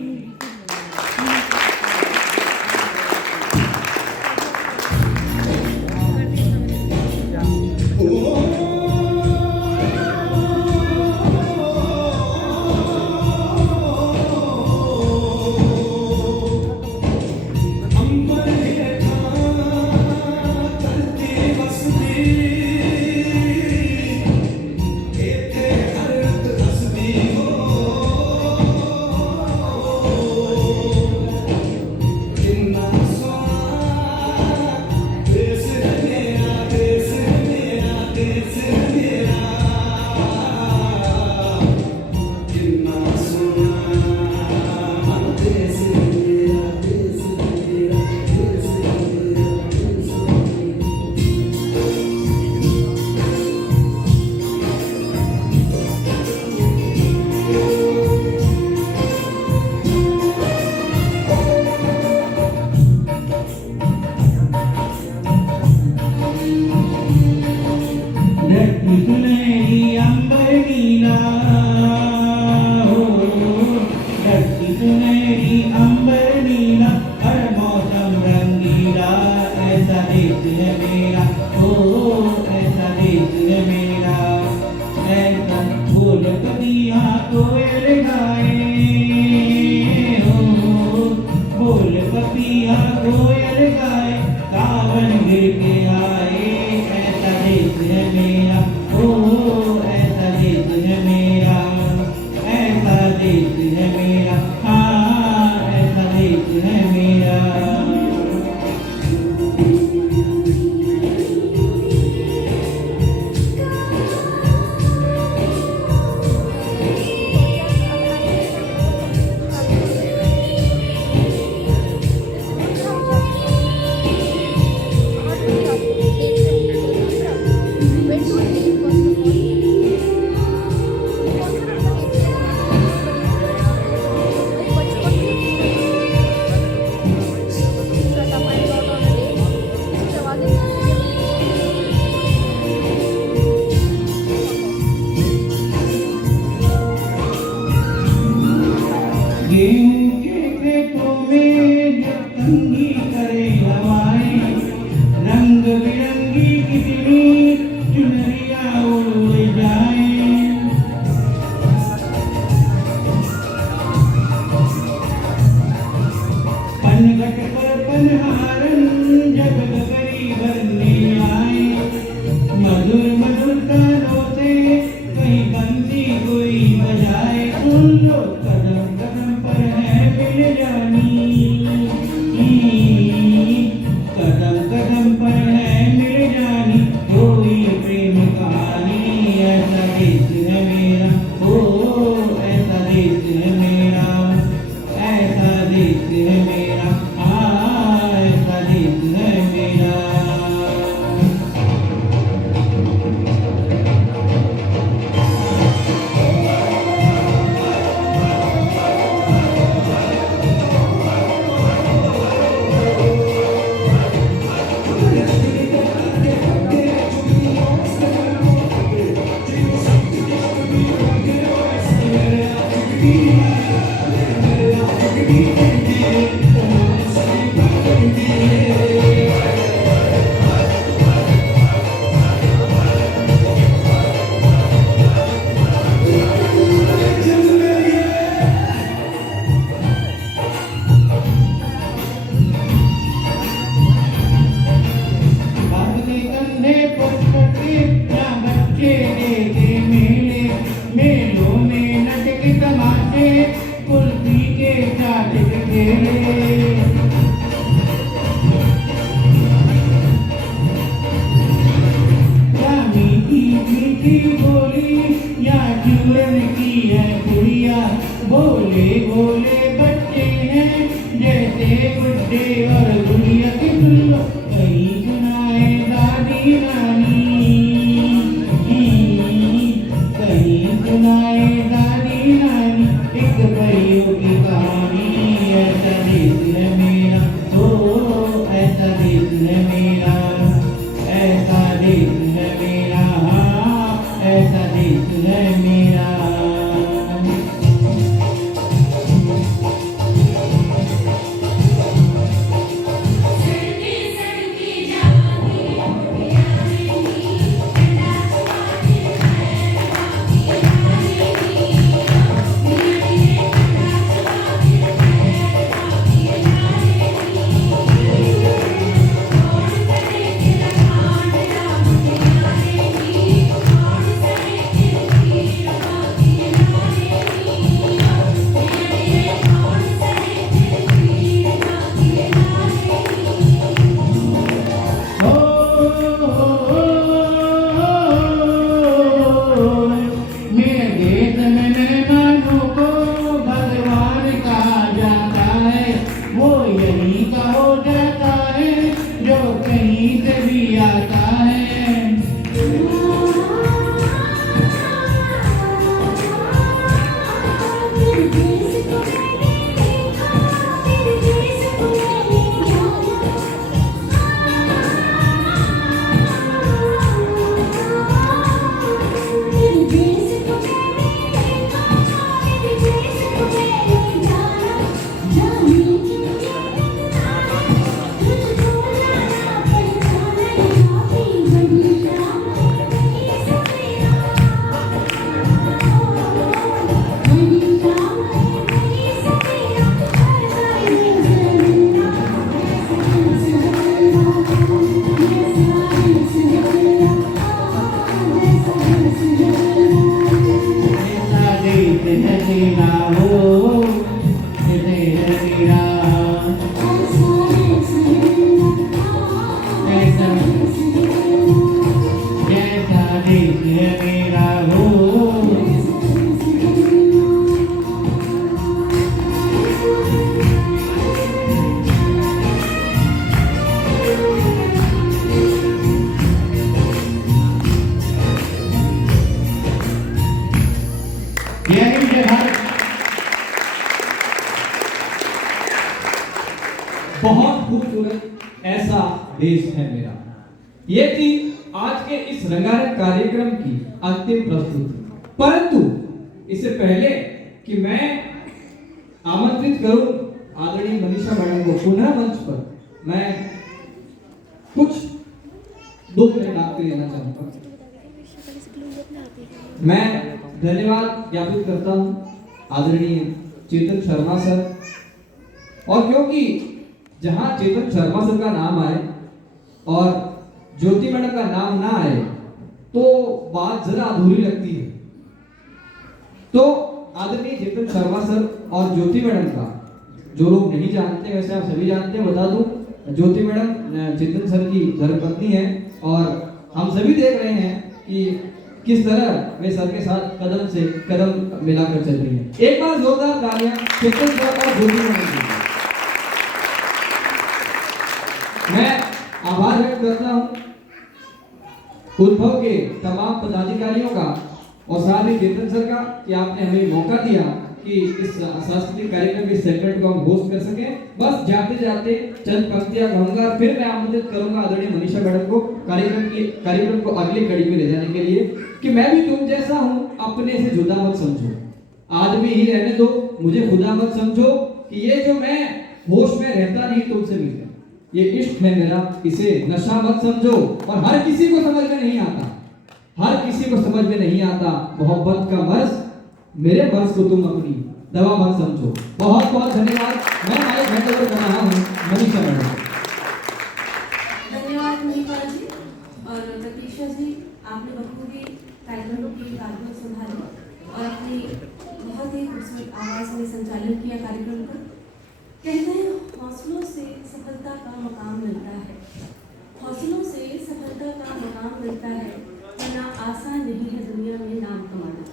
गेहूं के खेतों में जब कंघी करे हवाएं, रंग बिरंगी कितनी चुनरिया उड़ जाए। पनघट पर पनहारन जब गगरी भरने आए, मधुर मधुर तानों से कहीं बंसी कोई बजाए। सुन लो कदम कदम पर है मिल जानी, कदम कदम पर है मिल जानी कोई प्रेम कहानी। ऐसा देश है मेरा, ओ ऐसा देश है मेरा, ऐसा देश है मेरा, हाँ ऐसा देश है मेरा। बाप के कंधे पर कटे या बच्चे देखे मेले, मेलों में नटके तमाशे कुल्फी के चाट के खेले। या मीठी मीठी बोली या चूरन की है गुड़िया, भोले भोले बच्चे हैं जैसे गुड्डे और गुड़िया। की सुन लो कहीं सुनाए दादी नानी, कहीं सुनाए दादी नानी एक परियों की कहानी। ऐसा देश है मेरा, ओ ऐसा देश है मेरा, ऐसा देश है मेरा, हाँ ऐसा देश है मेरा। मेरे देश में मेहमानों को भगवान कहा जाता है, वो यही का हो जाता है जो कहीं से भी आता है। बहुत खूबसूरत ऐसा देश है मेरा। ये थी आज के इस रंगारंग कार्यक्रम की अंतिम प्रस्तुति। परंतु इससे पहले कि मैं आमंत्रित करूं आदरणीय मनीषा मैडम को पुनः मंच पर। मैं कुछ 2 मिनट आपके लेना चाहूंगा। मैं धन्यवाद ज्ञापित करता हूं आदरणीय चेतन शर्मा सर, और क्योंकि जहां चेतन शर्मा सर का नाम आए और ज्योति मैडम का नाम ना आए तो बात जरा अधूरी लगती है। तो आदरणीय चेतन शर्मा सर और ज्योति मैडम का, जो लोग नहीं जानते वैसे आप सभी जानते हैं, बता दूं ज्योति मैडम चेतन सर की धर्मपत्नी है और हम सभी देख रहे हैं कि किस तरह वे सर के साथ कदम से कदम मिलाकर चल रही हैं। एक बार जोरदार तालियां चेतन सर और ज्योति मैडम के लिए। मैं आभार व्यक्त करता हूं उद्भव के तमाम पदाधिकारियों का और साथ ही चेतन सर का कि आपने हमें मौका दिया कि इस सांस्कृतिक कार्यक्रम के सेगमेंट को हम होस्ट कर सके। बस जाते जाते चंद पंक्तियां कहूंगा, फिर मैं आमंत्रित करूंगा आदरणीय मनीषा मैडम को कार्यक्रम को अगली कड़ी में ले जाने के लिए कि मैं भी तुम जैसा हूं, अपने से जुदा मत समझो, आदमी ही रहने दो, मुझे खुदा मत समझो कि ये जो मैं होश में रहता नहीं तुमसे मिलकर, ये इश्क है मेरा, इसे नशा मत समझो। और हर किसी को समझ में नहीं आता, हर किसी को समझ में नहीं आता मोहब्बत का मर्ज, मेरे मर्ज को तुम अपनी दवा मत समझो। बहुत बहुत धन्यवाद। मैं माइक हैंड ओवर कर रहा हूं मनीषा मैडम। धन्यवाद मनीषा जी और प्रतीक्षा जी, आपने बखूबी कार्यक्रम की बातों संभाली और अपनी बहुत ही खूबसूरत आवाज में संचालन किया कार्यक्रम का। कहते हैं हौसलों से सफलता का मकाम मिलता है, हौसलों से सफलता का मकाम मिलता है, वरना आसान नहीं है दुनिया में नाम कमाना।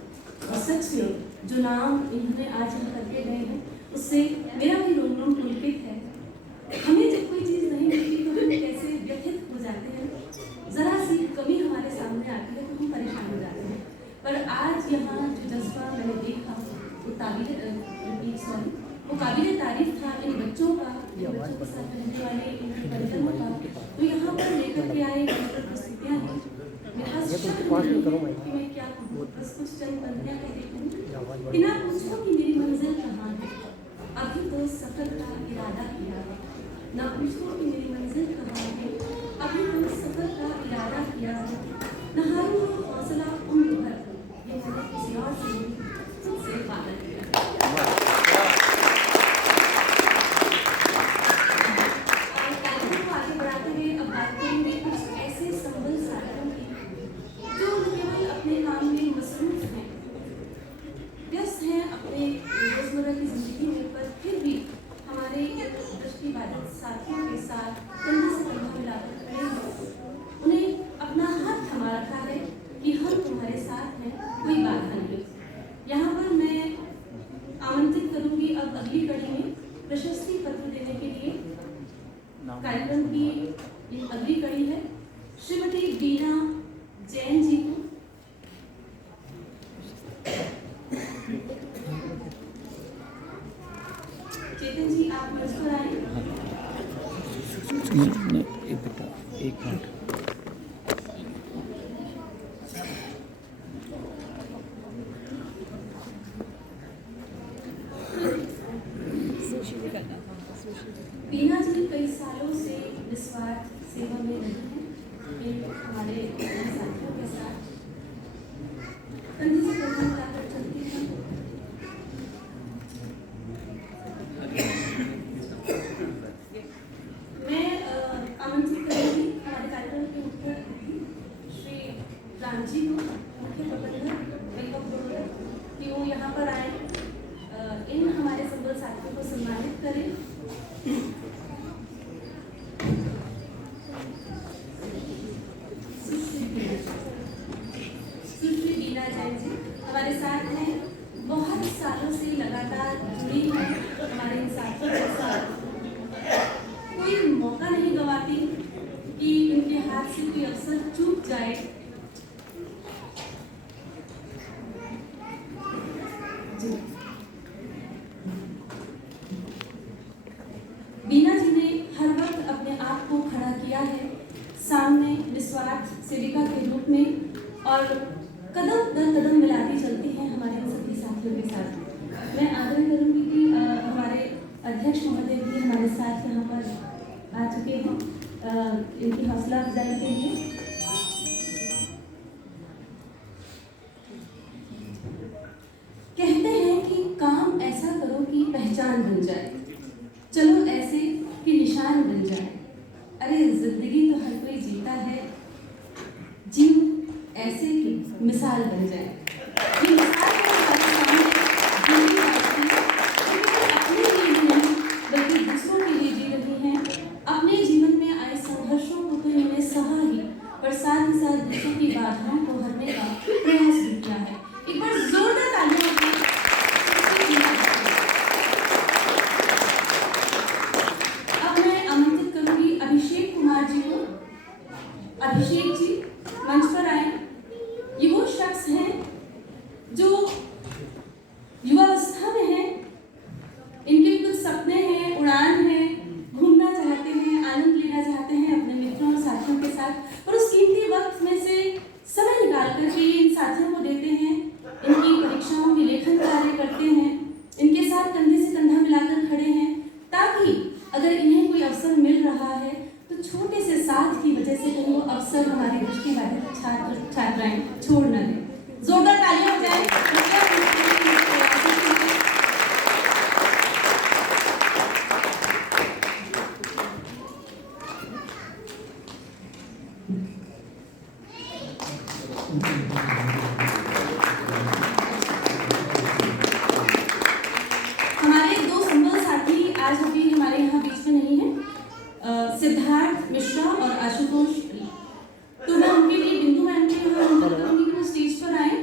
और सच में जो नाम इन्होंने आज हम करके गए हैं उससे मेरा भी रोम रोम पुलकित है। हमें जब कोई चीज़ नहीं मिलती तो हम कैसे व्यथित हो जाते हैं, ज़रा सी कमी हमारे सामने आती है तो हम परेशान हो जाते हैं। पर आज यहाँ जो जज्बा मैंने देखा वो काबिल तारीफ था इन बच्चों का, बच्चों के साथ रहने वाले इन परिजनों का। तो यहाँ पर लेकर के आए प्रस्तुतियाँ हैं, मेरा शब्द नहीं कि मैं क्या कहूँ, बस कुछ चंद पंक्तियाँ कह देती हूँ कि ना पूछो कि मेरी मंजिल कहाँ है, अभी तो सफर का इरादा किया है। ना पूछो कि मेरी मंजिल कहाँ है, अभी तो सफर का इरादा किया है। नहारूं हौसला उम्र भर, ये मैंने किसी और से नहीं, खुद से वादा किया। कार्यक्रम को आगे बढ़ाते हुए अब बात करेंगे कुछ ऐसे संबल साधकों की जो न केवल अपने काम में मसरूफ हैं, व्यस्त हैं अपने रोजमर्रा की जिंदगी में, पर फिर भी हमारे दृष्टिबाधित साथियों के साथ कंधे से कंधा मिलाकर खड़े हैं। उन्हें अपना हाथ थमा रखा है कि हम तुम्हारे साथ हैं, कोई बाधा नहीं। यहाँ पर मैं आमंत्रित करूंगी अब अगली कड़ी में प्रशस्ति पत्र देने के लिए। कार्यक्रम की ये अगली कड़ी है श्रीमती बीना जैन जी को। चेतन जी आप मंच पर आए। एक मिनट। बीना जी कई सालों से निस्वार्थ सेवा में रही हैं, हमारे साथियों के साथ कंधे से कंधा मिलाकर चलती हैं। मैं आमंत्रित करूंगी हमारे कार्यक्रम के मुख्य अतिथि श्री राम जी को, मुख्य प्रबंधक मेकअप प्रबंधक, कि वो यहाँ पर आए, इन हमारे संबल साथियों को सम्मानित करें। सुश्री बीना जैन जी हमारे साथ हैं, बहुत सालों से लगातार जुड़ी हैं हमारे इन साथियों के साथ, कोई मौका नहीं गंवाती कि इनके हाथ से कोई अवसर चूक जाए। बीना जी ने हर वक्त अपने आप को खड़ा किया है सामने निस्वार्थ सेविका के रूप में और कदम दर कदम मिलाती चलती हैं हमारे इन सभी साथियों के साथ। मैं आग्रह करूंगी कि इनकी हौसला अफजाई के लिए। कहते हैं कि काम ऐसा करो कि पहचान बन जाए, चलो ऐसे कि निशान बन जाए। अरे जिंदगी तो हर कोई जीता है, जीव ऐसे कि मिसाल बन जाए। ये मिसाल अपने लिए नहीं बल्कि दूसरों के लिए जी रही हैं। अपने जीवन में आए संघर्षों को तो इन्होंने सहा ही, पर साथ ही साथ दूसरों की बाधाओं को हरने का प्रयास भी किया है। एक बार जोरदार तालियां। अब मैं आमंत्रित करूंगी अभिषेक कुमार जी को। अभिषेक जी मंच पर आए। ये वो शख्स हैं जो युवावस्था में हैं, इनके कुछ सपने हैं, उड़ान है, घूमना चाहते हैं, आनंद लेना चाहते हैं अपने मित्रों और साथियों के साथ, पर उस कीमती वक्त में से समय निकाल कर के इन साथियों को देते हैं, इनकी परीक्षाओं में लेखन कार्य करते हैं, इनके साथ कंधे से कंधा मिलाकर खड़े हैं, ताकि अगर इन्हें कोई अवसर मिल रहा है तो छोटे से साथ की वजह से कहीं वो अवसर हमारे दृष्टिबाधित छात्र छात्राएं छोड़ न दें। जोरदार तालियां हो जाए। हमारे दो संबल साथी आज अभी हमारे यहाँ बीच में नहीं है, सिद्धार्थ मिश्रा और आशुतोष। तो मैं उनके लिए बिंदु मैम के यहाँ अनुरोध करूंगी कि वो स्टेज पर आए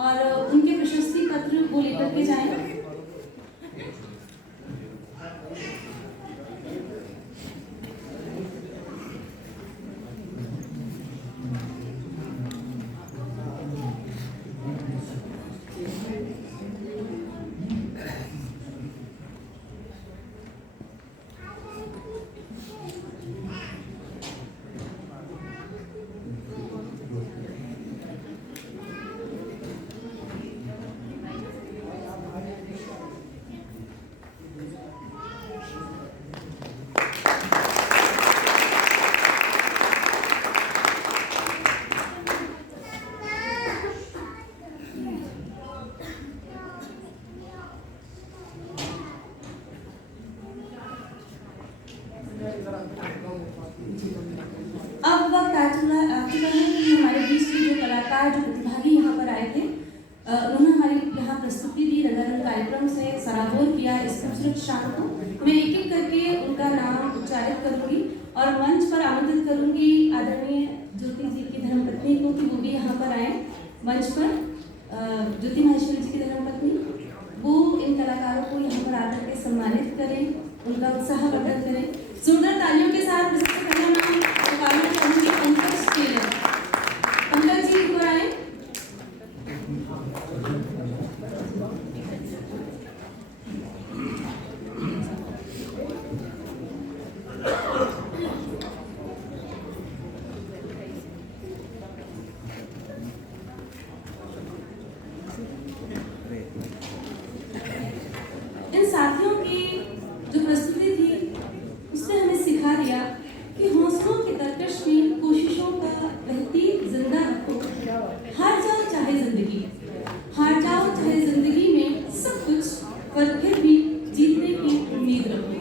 और उनके प्रशस्ति पत्र वो लेकर के जाएं। अब वक्त आ चुका है कि हमारे बीच के जो कलाकार, जो प्रतिभागी यहाँ पर आए थे, उन्होंने हमारी यहाँ प्रस्तुति दी। रंगारंग कार्यक्रम से सराबोर किया इस खूबसूरत शाम को। मैं एक एक करके उनका नाम उच्चारित करूंगी और मंच पर आमंत्रित करूंगी आदरणीय ज्योति जी की धर्मपत्नी को कि वो भी यहाँ पर आए मंच पर। ज्योति माहेश्वरी जी की धर्मपत्नी, वो इन कलाकारों को यहाँ पर आकर के सम्मानित करें, उनका उत्साहवर्धन करें। जोरदार तालियों के साथ सबसे पहला नाम पुकारना चाहूंगी पंकज टेलर। पंकज जी ऊपर आए। इन साथियों की जो प्रस्तुति थी उसने हमें सिखा दिया कि हौसलों के तरकश में कोशिशों का बहती जिंदा रखो। हार जाओ चाहे जिंदगी, हार जाओ चाहे जिंदगी में सब कुछ, पर फिर भी जीतने की उम्मीद रखो।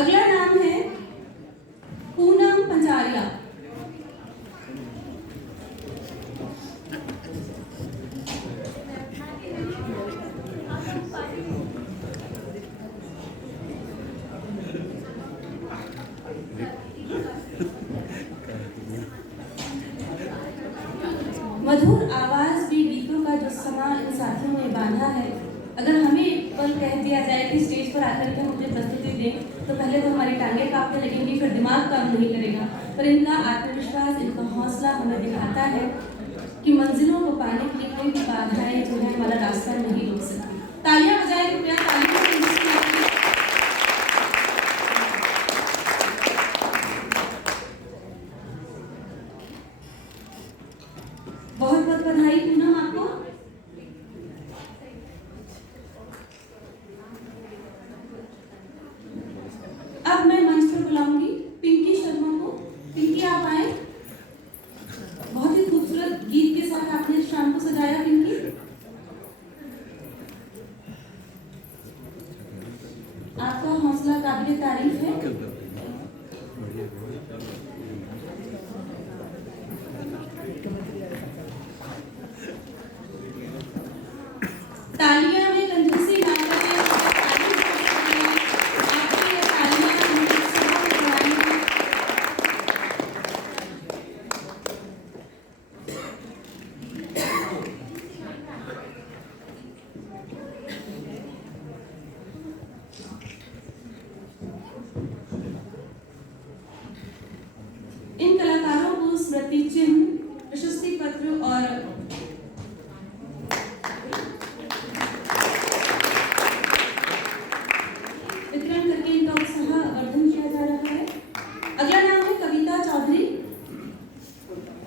अगला नाम है पूनम पंचारिया। मधुर आवाज भी गीतों का जो समा इन साथियों ने बांधा है। अगर हमें एक पल कह दिया जाए कि स्टेज पर आकर के मुझे प्रस्तुति दें, तो पहले तो हमारी टांगें कांपने लगेंगी, फिर दिमाग काम नहीं करेगा। पर इनका आत्मविश्वास, इनका हौसला हमें दिखाता है कि मंजिलों को पाने के लिए कोई भी बाधाएं जो है हमारा रास्ता नहीं रोक सकती। तालियां बजाएं कृपया, तालियों की इंडस्ट्री आपकी। बहुत बहुत बधाई पूनम आपको। अब मैं मंच पर बुलाऊंगी पिंकी शर्मा को। पिंकी आप आए। बहुत ही खूबसूरत गीत के साथ आपने शाम को सजाया पिंकी। आपका हौसला काबिले तारीफ है। तालियां में कंजूसी ना करें। आपकी ये तालियां हमें सबक सिखाएंगी। इन कलाकारों को स्मृति चिन्ह, प्रशस्ति पत्र और वितरण करके इनका उत्साहवर्धन किया जा रहा है। अगला नाम है कविता चौधरी।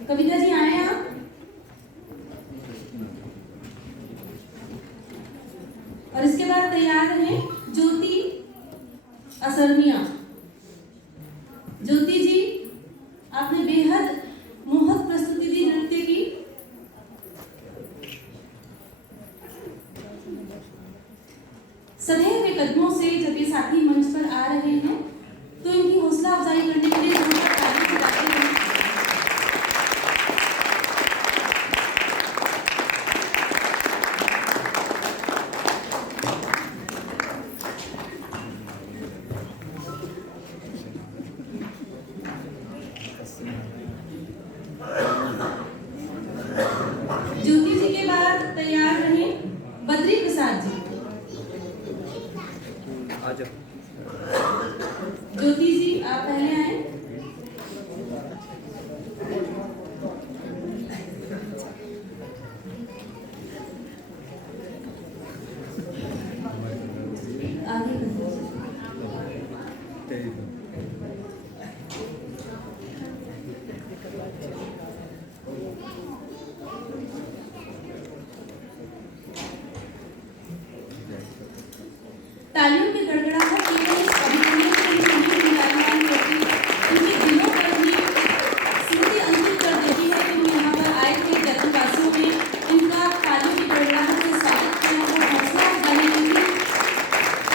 कविता जी आए आप। और इसके बाद तैयार हैं ज्योति असरनिया। ज्योति जी, आपने बेहद मोहक प्रस्तुति दी नृत्य की। सधे हुए कदमों से जब ये साथी मंच पर आ रहे हैं तो इनकी हौसला अफजाई करने के लिए जोरदार ताली बजाते हैं। ज्योति जी के बाद तैयार रहे बद्री प्रसाद जी। ज्योति जी आप पहले आए। आगे तालियों की गड़गड़ाहट केवल इस अभिनय के लिए नहीं विराजमान होती, उनके दिलों पर भी स्मृति अंकित कर देती है कि वो यहाँ पर आए थे। जन्मवासियों ने इनका तालियों की गड़गड़ाहट से स्वागत किया, वो हौसला अफजाई की,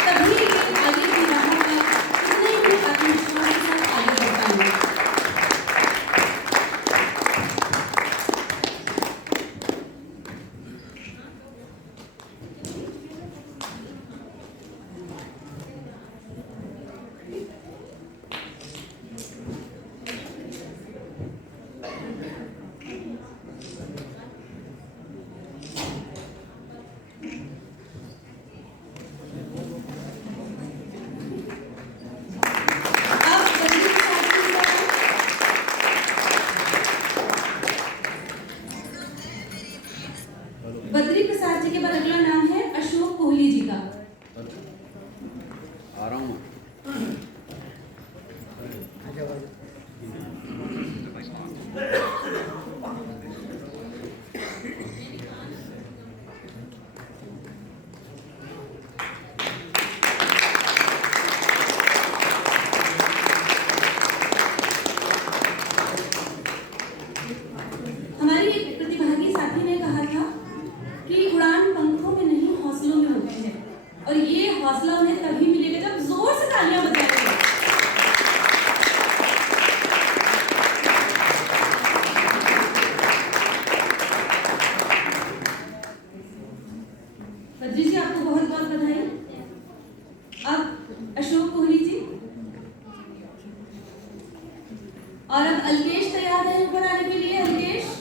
तभी ये आगे की राह पर कितने भी आत्मविश्वास के साथ आगे बढ़ पाएंगे। बद्री प्रसाद जी के बाद अगला नाम है अशोक कोहली जी का। आ रहा हूँ। हमारी एक प्रतिभागी साथी ने कहा था कि उड़ान पंखों में नहीं हौसलों में होती है, और ये हौसला उन्हें तभी मिलेगा जब जोर से तालियां बजाएंगे। बद्री जी आपको बहुत बहुत बधाई। अब अशोक कोहली जी और अब अल्केश तैयार है ऊपर आने के लिए। अल्केश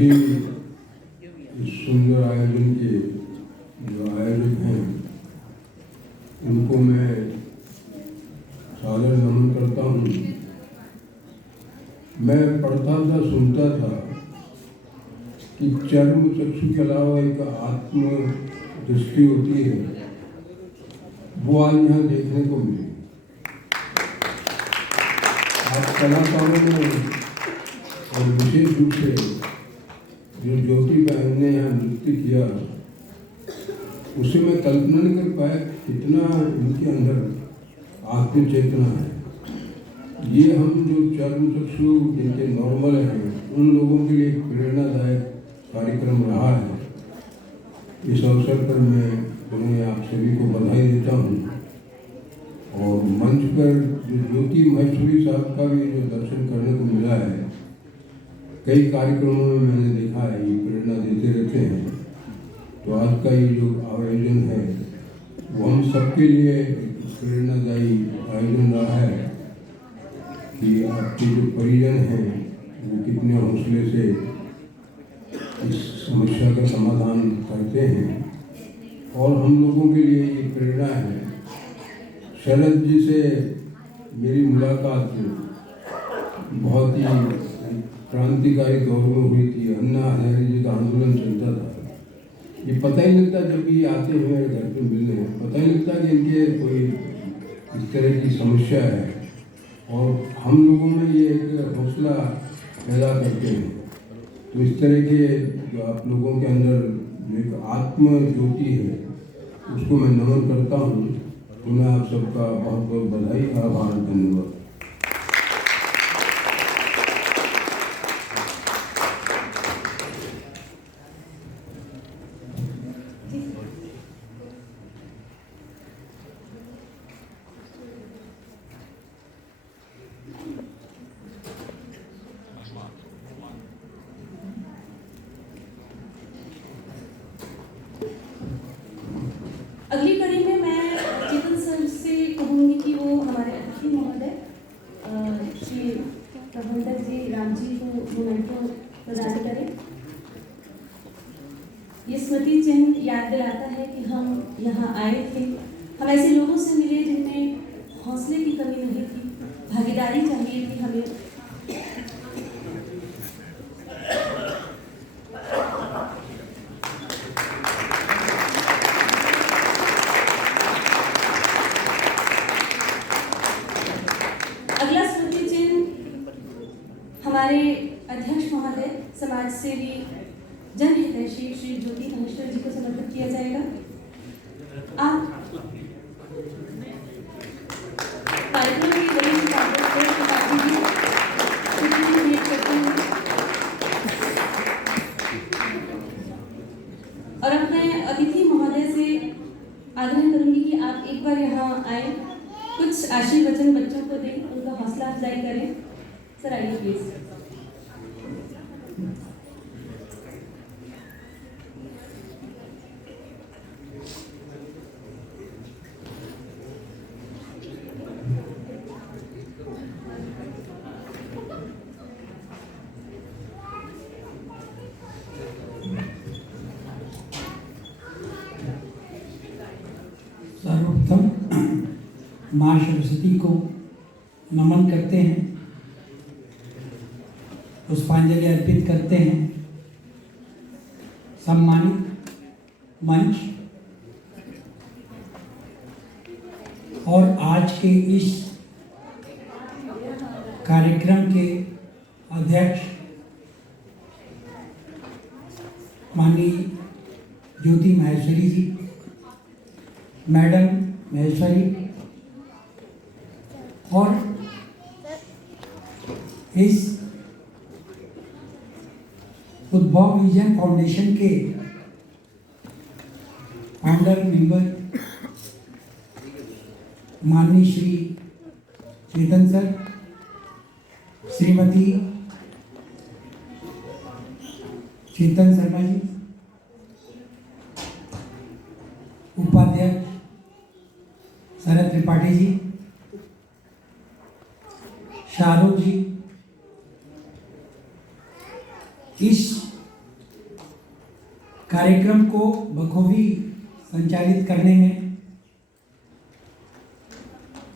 सभी इस सुंदर आयोजन के जो आयोजक हैं उनको मैं सादर नमन करता हूँ। मैं पढ़ता था, सुनता था कि चर्म चक्षु के अलावा एक आत्म दृष्टि होती है, वो आज यहाँ देखने को मिली। आप कलाकारों ने और विशेष रूप से जो ज्योति बहन ने यहाँ नृत्य किया, उसे मैं कल्पना नहीं कर पाया कितना इनके अंदर आत्म चेतना है। ये हम जो चर्म चक्षु जिनके नॉर्मल हैं उन लोगों के लिए एक प्रेरणादायक कार्यक्रम रहा है। इस अवसर पर मैं उन्हें आप सभी को बधाई देता हूँ। और मंच पर जो ज्योति महेश्वरी साहब का भी जो दर्शन करने को मिला है, कई कार्यक्रमों में मैंने देखा है ये प्रेरणा देते रहते हैं। तो आज का ये जो आयोजन है वो हम सबके लिए प्रेरणादायी आयोजन रहा है कि आपके जो परिजन हैं वो कितने हौसले से इस समस्या का समाधान करते हैं और हम लोगों के लिए ये प्रेरणा है। शरद जी से मेरी मुलाकात बहुत ही क्रांतिकारी दौर में हुई थी। अन्ना हजारे जी का आंदोलन चलता था। ये पता ही नहीं लगता जब भी आते हैं मेरे घर पे मिलने, पता ही नहीं लगता कि इनके कोई इस तरह की समस्या है और हम लोगों में ये एक हौसला पैदा करते हैं। तो इस तरह के जो आप लोगों के अंदर एक आत्म ज्योति है उसको मैं नमन करता हूँ। तो मैं आप सबका बहुत बहुत बधाई, आभार, धन्यवाद। अगली कड़ी में मैं चेतन सर से कहूँगी कि वो हमारे अतिथि महोदय श्री प्रबंधक जी राम जी को मोमेंटो प्रदान करें। ये स्मृति चिन्ह याद दिलाता है कि हम यहाँ आए थे, हम ऐसे लोगों से मिले जिनमें हौसले की कमी नहीं थी, भागीदारी चाहिए थी हमें। अगला स्मृति चिन्ह हमारे अध्यक्ष महोदय समाज सेवी जनहितैषी श्री ज्योति महेश्वर जी को समर्पित किया जाएगा। आप कार्यक्रम की बड़ी और अपने अतिथि महोदय से आग्रह करूंगी कि आप एक बार यहाँ आए, कुछ आशीर्वचन बच्चों को दें, उनका हौसला अफजाई करें। सर आइए प्लीज। सर्वप्रथम माँ सरस्वती को नमन करते हैं, पुष्पांजलि अर्पित करते हैं। सम्मानित मंच और आज के इस कार्यक्रम के अध्यक्ष माननीय ज्योति महेश्वरी जी, मैडम महेश्वरी और इस उद्भव विजन फाउंडेशन के फाउंडर मेंबर माननीय श्री चेतन सर, श्रीमती चेतन शर्मा जी, उपाध्यक्ष शरद त्रिपाठी जी, शाहरुख जी, इस कार्यक्रम को बखूबी संचालित करने में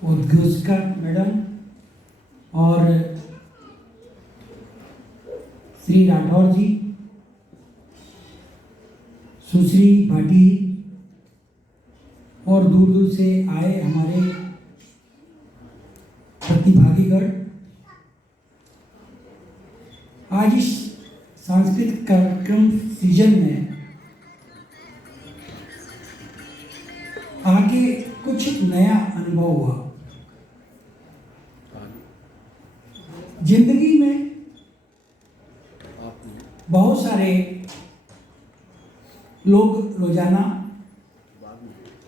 उद्घोषकर मैडम और श्री राठौर जी, सुश्री भाटी और दूर दूर से आए हमारे प्रतिभागीगण, आज इस सांस्कृतिक कार्यक्रम सीजन में आगे कुछ नया अनुभव हुआ। जिंदगी में बहुत सारे लोग रोजाना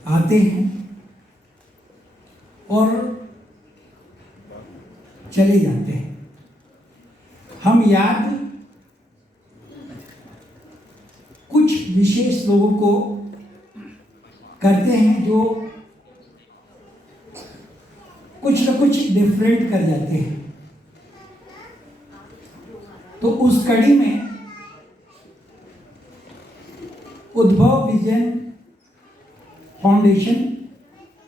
आते हैं और चले जाते हैं। हम याद कुछ विशेष लोगों को करते हैं जो कुछ न कुछ डिफरेंट कर जाते हैं। तो उस कड़ी में उद्भव विजन फाउंडेशन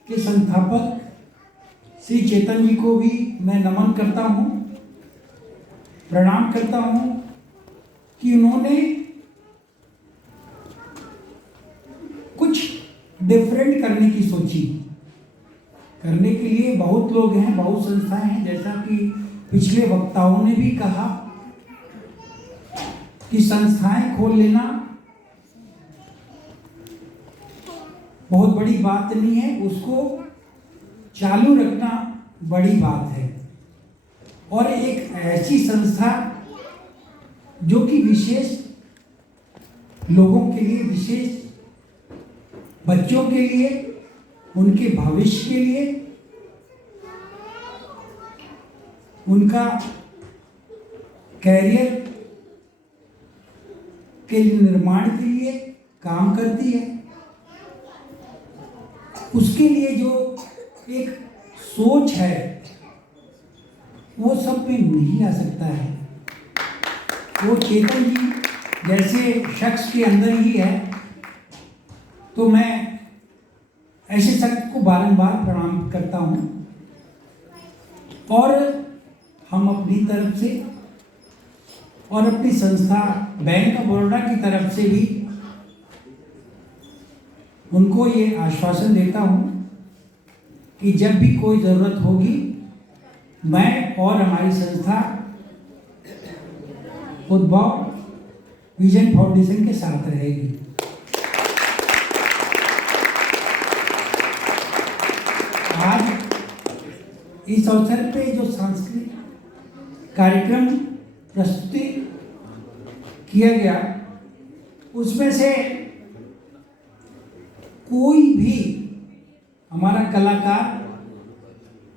के संस्थापक श्री चेतन जी को भी मैं नमन करता हूँ, प्रणाम करता हूँ कि उन्होंने कुछ डिफरेंट करने की सोची। करने के लिए बहुत लोग हैं, बहुत संस्थाएं हैं, जैसा कि पिछले वक्ताओं ने भी कहा कि संस्थाएं खोल लेना बहुत बड़ी बात नहीं है, उसको चालू रखना बड़ी बात है। और एक ऐसी संस्था जो कि विशेष लोगों के लिए, विशेष बच्चों के लिए, उनके भविष्य के लिए, उनका कैरियर के निर्माण के लिए काम करती है। उसके लिए जो एक सोच है वो सब में नहीं आ सकता है। वो चेतन जी जैसे शख्स के अंदर ही है। तो मैं ऐसे शख्स को बारंबार प्रणाम करता हूँ और हम अपनी तरफ से और अपनी संस्था बैंक ऑफ बड़ौदा की तरफ से भी उनको ये आश्वासन देता हूँ कि जब भी कोई ज़रूरत होगी मैं और हमारी संस्था उद्भव विजन फाउंडेशन के साथ रहेगी। आज इस अवसर पे जो सांस्कृतिक कार्यक्रम प्रस्तुति किया गया उसमें से कोई भी हमारा कलाकार,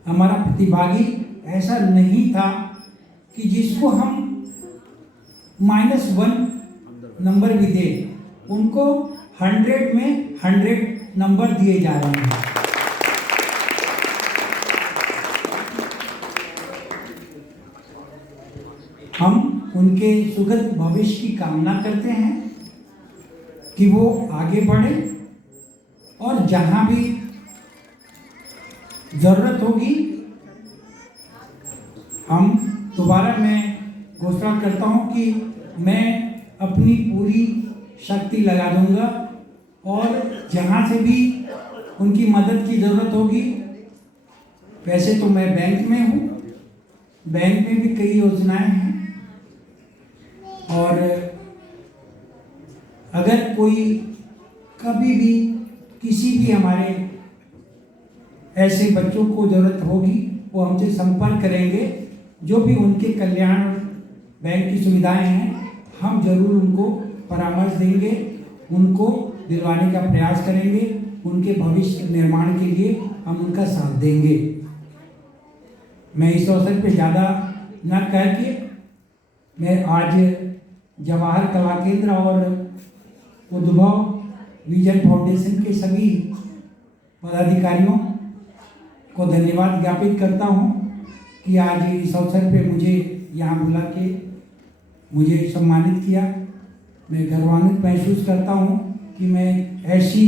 हमारा प्रतिभागी ऐसा नहीं था कि जिसको हम -1 नंबर भी दे। उनको 100 में 100 नंबर दिए जा रहे हैं। हम उनके सुखद भविष्य की कामना करते हैं कि वो आगे बढ़े और जहाँ भी ज़रूरत होगी हम दोबारा मैं घोषणा करता हूँ कि मैं अपनी पूरी शक्ति लगा दूंगा और जहाँ से भी उनकी मदद की ज़रूरत होगी। वैसे तो मैं बैंक में हूँ, बैंक में भी कई योजनाएं हैं और अगर कोई कभी भी किसी भी हमारे ऐसे बच्चों को ज़रूरत होगी वो हमसे संपर्क करेंगे। जो भी उनके कल्याण बैंक की सुविधाएं हैं हम जरूर उनको परामर्श देंगे, उनको दिलवाने का प्रयास करेंगे, उनके भविष्य निर्माण के लिए हम उनका साथ देंगे। मैं इस अवसर पे ज़्यादा न कह के मैं आज जवाहर कला केंद्र और उद्भव विजन फाउंडेशन के सभी पदाधिकारियों को धन्यवाद ज्ञापित करता हूँ कि आज इस अवसर पे मुझे यहाँ बुला के मुझे सम्मानित किया। मैं गर्वान्वित महसूस करता हूँ कि मैं ऐसी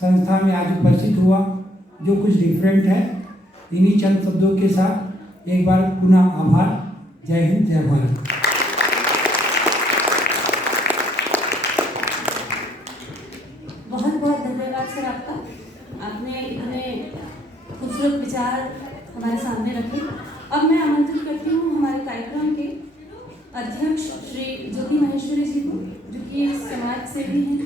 संस्था में आज उपस्थित हुआ जो कुछ डिफरेंट है। इन्हीं चंद शब्दों के साथ एक बार पुनः आभार। जय हिंद, जय भारत। बहुत बहुत धन्यवाद सर आपका। आपने इतने खूबसूरत विचार हमारे सामने रखे। अब मैं आमंत्रित करती हूँ हमारे कार्यक्रम के अध्यक्ष श्री ज्योति माहेश्वरी जी को, जो कि एक समाज सेवी हैं।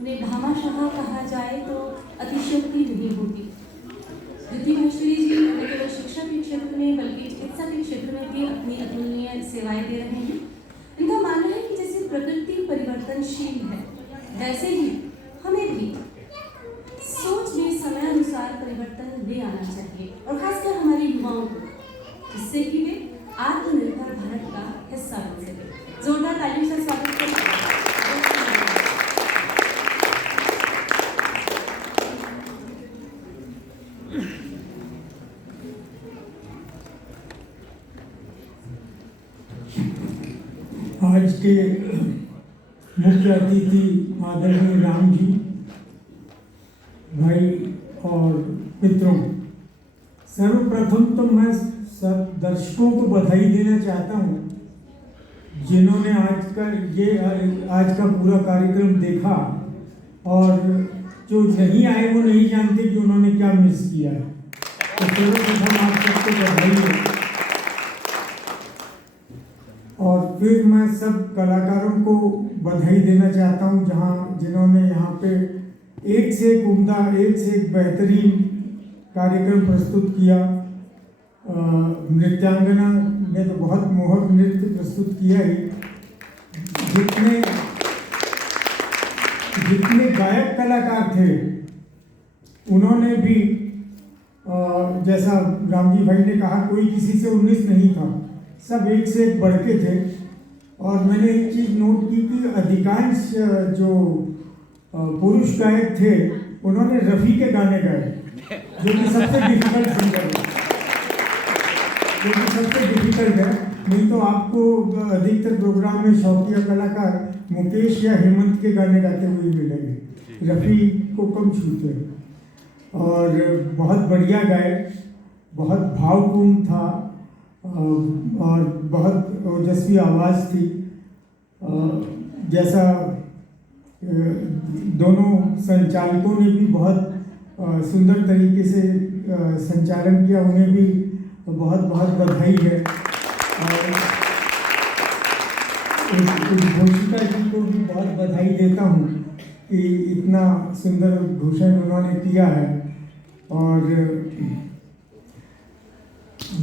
उन्हें भामाशाह कहा जाए तो अतिशयोक्ति नहीं होगी। ज्योति माहेश्वरी जी न केवल शिक्षा के क्षेत्र में बल्कि चिकित्सा के क्षेत्र में भी अपनी अतुलनीय सेवाएं दे रहे हैं। इनका मानना है कि जैसे प्रकृति परिवर्तनशील है, वैसे ही हमें भी सोच में समयानुसार परिवर्तन ले आना चाहिए, और खासकर हमारे युवाओं को, जिससे कि वे आत्मनिर्भर भारत का हिस्सा बन सके। जोरदार तालियों से स्वागत करें। आज के मुख्य अतिथि आदरणीय राम जी, भाई और मित्रों, सर्वप्रथम तो मैं सब दर्शकों को बधाई देना चाहता हूँ जिन्होंने आज का पूरा कार्यक्रम देखा, और जो नहीं आए वो नहीं जानते कि उन्होंने क्या मिस किया है। तो सर्वप्रथम आप सबको बधाई है। और फिर मैं सब कलाकारों को बधाई देना चाहता हूँ जिन्होंने यहाँ पे एक से एक उम्दा, एक से एक बेहतरीन कार्यक्रम प्रस्तुत किया। नृत्यांगना ने तो बहुत मोहक नृत्य प्रस्तुत किया ही। जितने गायक कलाकार थे उन्होंने भी जैसा रामजी भाई ने कहा, कोई किसी से 19 नहीं था, सब एक से एक बढ़ के थे। और मैंने एक चीज़ नोट की कि अधिकांश जो पुरुष गायक थे उन्होंने रफ़ी के गाने गाए, जो कि सबसे डिफिकल्ट सिंगर है, नहीं तो आपको अधिकतर प्रोग्राम में शौकिया कलाकार मुकेश या हेमंत के गाने गाते हुए मिलेंगे, रफ़ी को कम छूते। और बहुत बढ़िया गाए, बहुत भावपूर्ण था, और बहुत ओजस्वी आवाज़ थी। जैसा दोनों संचालकों ने भी बहुत सुंदर तरीके से संचालन किया, उन्हें भी बहुत बहुत बधाई है। और घोषिका जी को भी बहुत बधाई देता हूँ कि इतना सुंदर घोषण उन्होंने किया है। और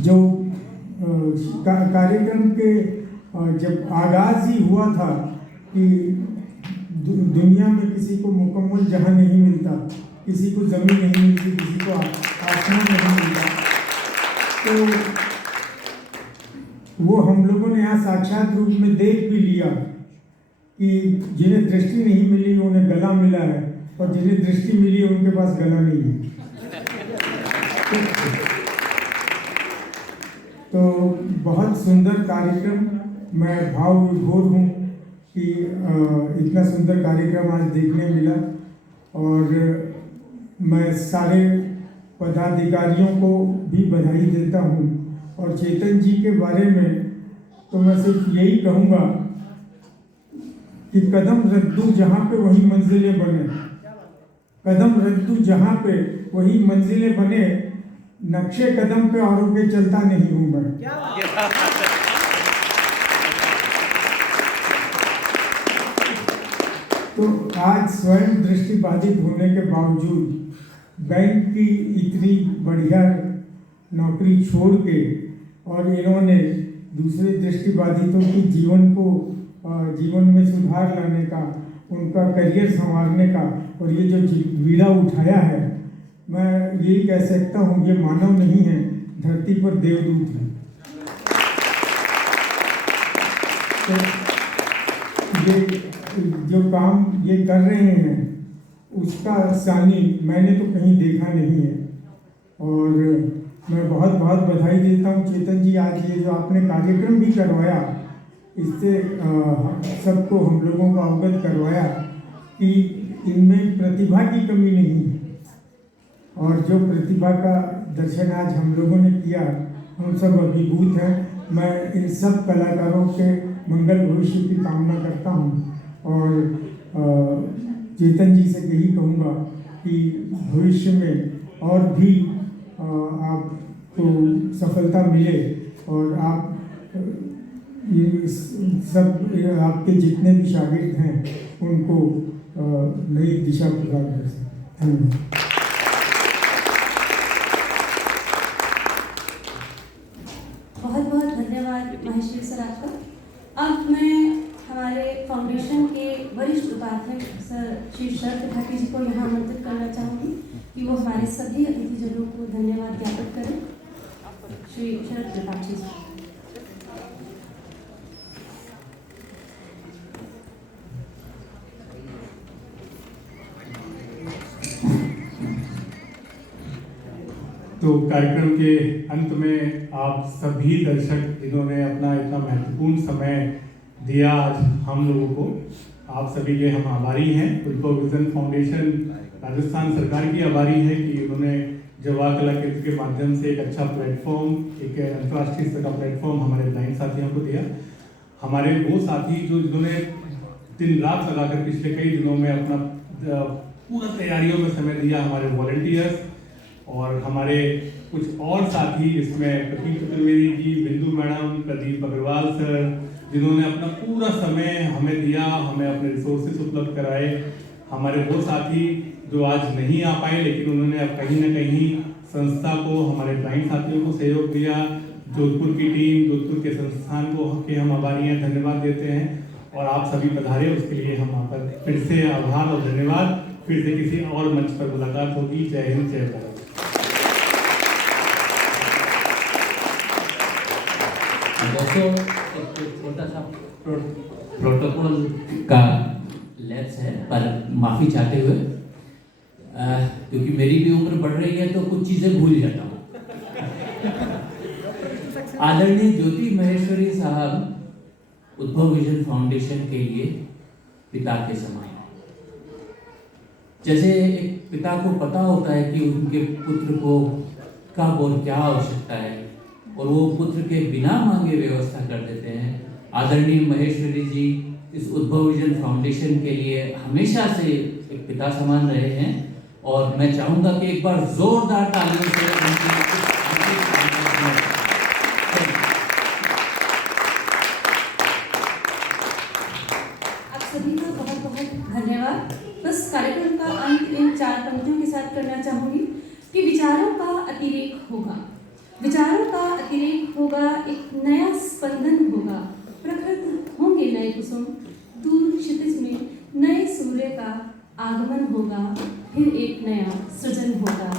जो कार्यक्रम के जब आगाज़ ही हुआ था कि दुनिया में किसी को मुकम्मल जहां नहीं मिलता, किसी को ज़मीन नहीं मिलती, किसी को आसमान नहीं मिलता, तो वो हम लोगों ने यहाँ साक्षात रूप में देख भी लिया कि जिन्हें दृष्टि नहीं मिली उन्हें गला मिला है, और जिन्हें दृष्टि मिली उनके पास गला नहीं है। तो बहुत सुंदर कार्यक्रम, मैं भाव विभोर हूँ कि इतना सुंदर कार्यक्रम आज देखने मिला। और मैं सारे पदाधिकारियों को भी बधाई देता हूँ। और चेतन जी के बारे में तो मैं सिर्फ यही कहूँगा कि कदम रख दूँ जहाँ पे वही मंजिलें बने, कदम रख दूँ जहाँ पे वही मंजिलें बने, नक्शे कदम पे औरों के चलता नहीं हूँ मैं। तो आज स्वयं दृष्टिबाधित होने के बावजूद बैंक की इतनी बढ़िया नौकरी छोड़ के और इन्होंने दूसरे दृष्टिबाधितों की जीवन में सुधार लाने का, उनका करियर संवारने का, और ये जो बीड़ा उठाया है, मैं यही कह सकता हूँ ये मानव नहीं है, धरती पर देवदूत है। तो ये जो काम ये कर रहे हैं उसका सानी मैंने तो कहीं देखा नहीं है। और मैं बहुत बहुत बधाई देता हूँ चेतन जी, आज ये जो आपने कार्यक्रम भी करवाया, इससे सबको हम लोगों को अवगत करवाया कि इनमें प्रतिभा की कमी नहीं है, और जो प्रतिभा का दर्शन आज हम लोगों ने किया, हम सब अभिभूत हैं। मैं इन सब कलाकारों के मंगल भविष्य की कामना करता हूँ, और चेतन जी से यही कहूँगा कि भविष्य में और भी आपको सफलता मिले, और आप ये सब आपके जितने भी शागिर्द हैं उनको नई दिशा प्रदान कर सकते। धन्यवाद। बहुत बहुत धन्यवाद महेश्वरी सर आपका। अब मैं हमारे फाउंडेशन के वरिष्ठ उपाध्यक्ष सर श्री शरद त्रिपाठी जी को यहाँ आमंत्रित करना चाहूँगी कि वो हमारे सभी अतिथिजनों को धन्यवाद ज्ञापित करें। श्री शरद त्रिपाठी जी। तो कार्यक्रम के अंत में आप सभी दर्शक जिन्होंने अपना इतना महत्वपूर्ण समय दिया आज हम लोगों को, आप सभी के हम आभारी हैं। उद्भव विजन फाउंडेशन राजस्थान सरकार की आभारी है कि उन्होंने जवाहर कला केंद्र के माध्यम से एक अच्छा प्लेटफॉर्म, एक अंतर्राष्ट्रीय स्तर का प्लेटफॉर्म हमारे ब्लाइंड साथियों को दिया। हमारे वो साथी जो जिन्होंने दिन रात लगाकर पिछले कई दिनों में अपना पूरा तैयारियों में समय दिया, हमारे वॉलंटियर्स और हमारे कुछ और साथी, इसमें प्रतीक चतुर्वेदी जी, बिंदु मैडम, प्रदीप अग्रवाल सर, जिन्होंने अपना पूरा समय हमें दिया, हमें अपने रिसोर्सेज उपलब्ध कराए। हमारे वो साथी जो आज नहीं आ पाए, लेकिन उन्होंने अब कहीं ना कहीं संस्था को, हमारे ब्लाइंड साथियों को सहयोग दिया। जोधपुर की टीम, जोधपुर के संस्थान को के हम आभारी हैं, धन्यवाद देते हैं। और आप सभी पधारे, उसके लिए हम यहाँ पर फिर से आभार और धन्यवाद। फिर से किसी और मंच पर मुलाकात होगी। जय हिंद, जय भारत। दोस्तों, एक छोटा सा प्रोटोकॉल का लैप्स है, पर माफ़ी चाहते हुए, क्योंकि मेरी भी उम्र बढ़ रही है तो कुछ चीज़ें भूल जाता हूँ। आदरणीय ज्योति महेश्वरी साहब उद्भव विजन फाउंडेशन के लिए पिता के समान। जैसे एक पिता को पता होता है कि उनके पुत्र को कब और क्या आवश्यकता है, और वो पुत्र के बिना मांगे व्यवस्था कर देते हैं। आदरणीय महेश्वरी जी इस उद्भव विजन फाउंडेशन के लिए हमेशा से एक पिता समान रहे हैं, और मैं चाहूँगा कि एक बार जोरदार तालियों से आप सभी का बहुत बहुत धन्यवाद। बस कार्यक्रम का अंत इन 4 पंक्तियों के साथ करना चाहूँगी कि विचारों का अतिरेक होगा, विचारों का अतिरेक होगा, एक नया स्पंदन होगा, प्रकृत होंगे नए कुसुम, दूर क्षितिज में नए सूर्य का आगमन होगा, फिर एक नया सृजन होगा।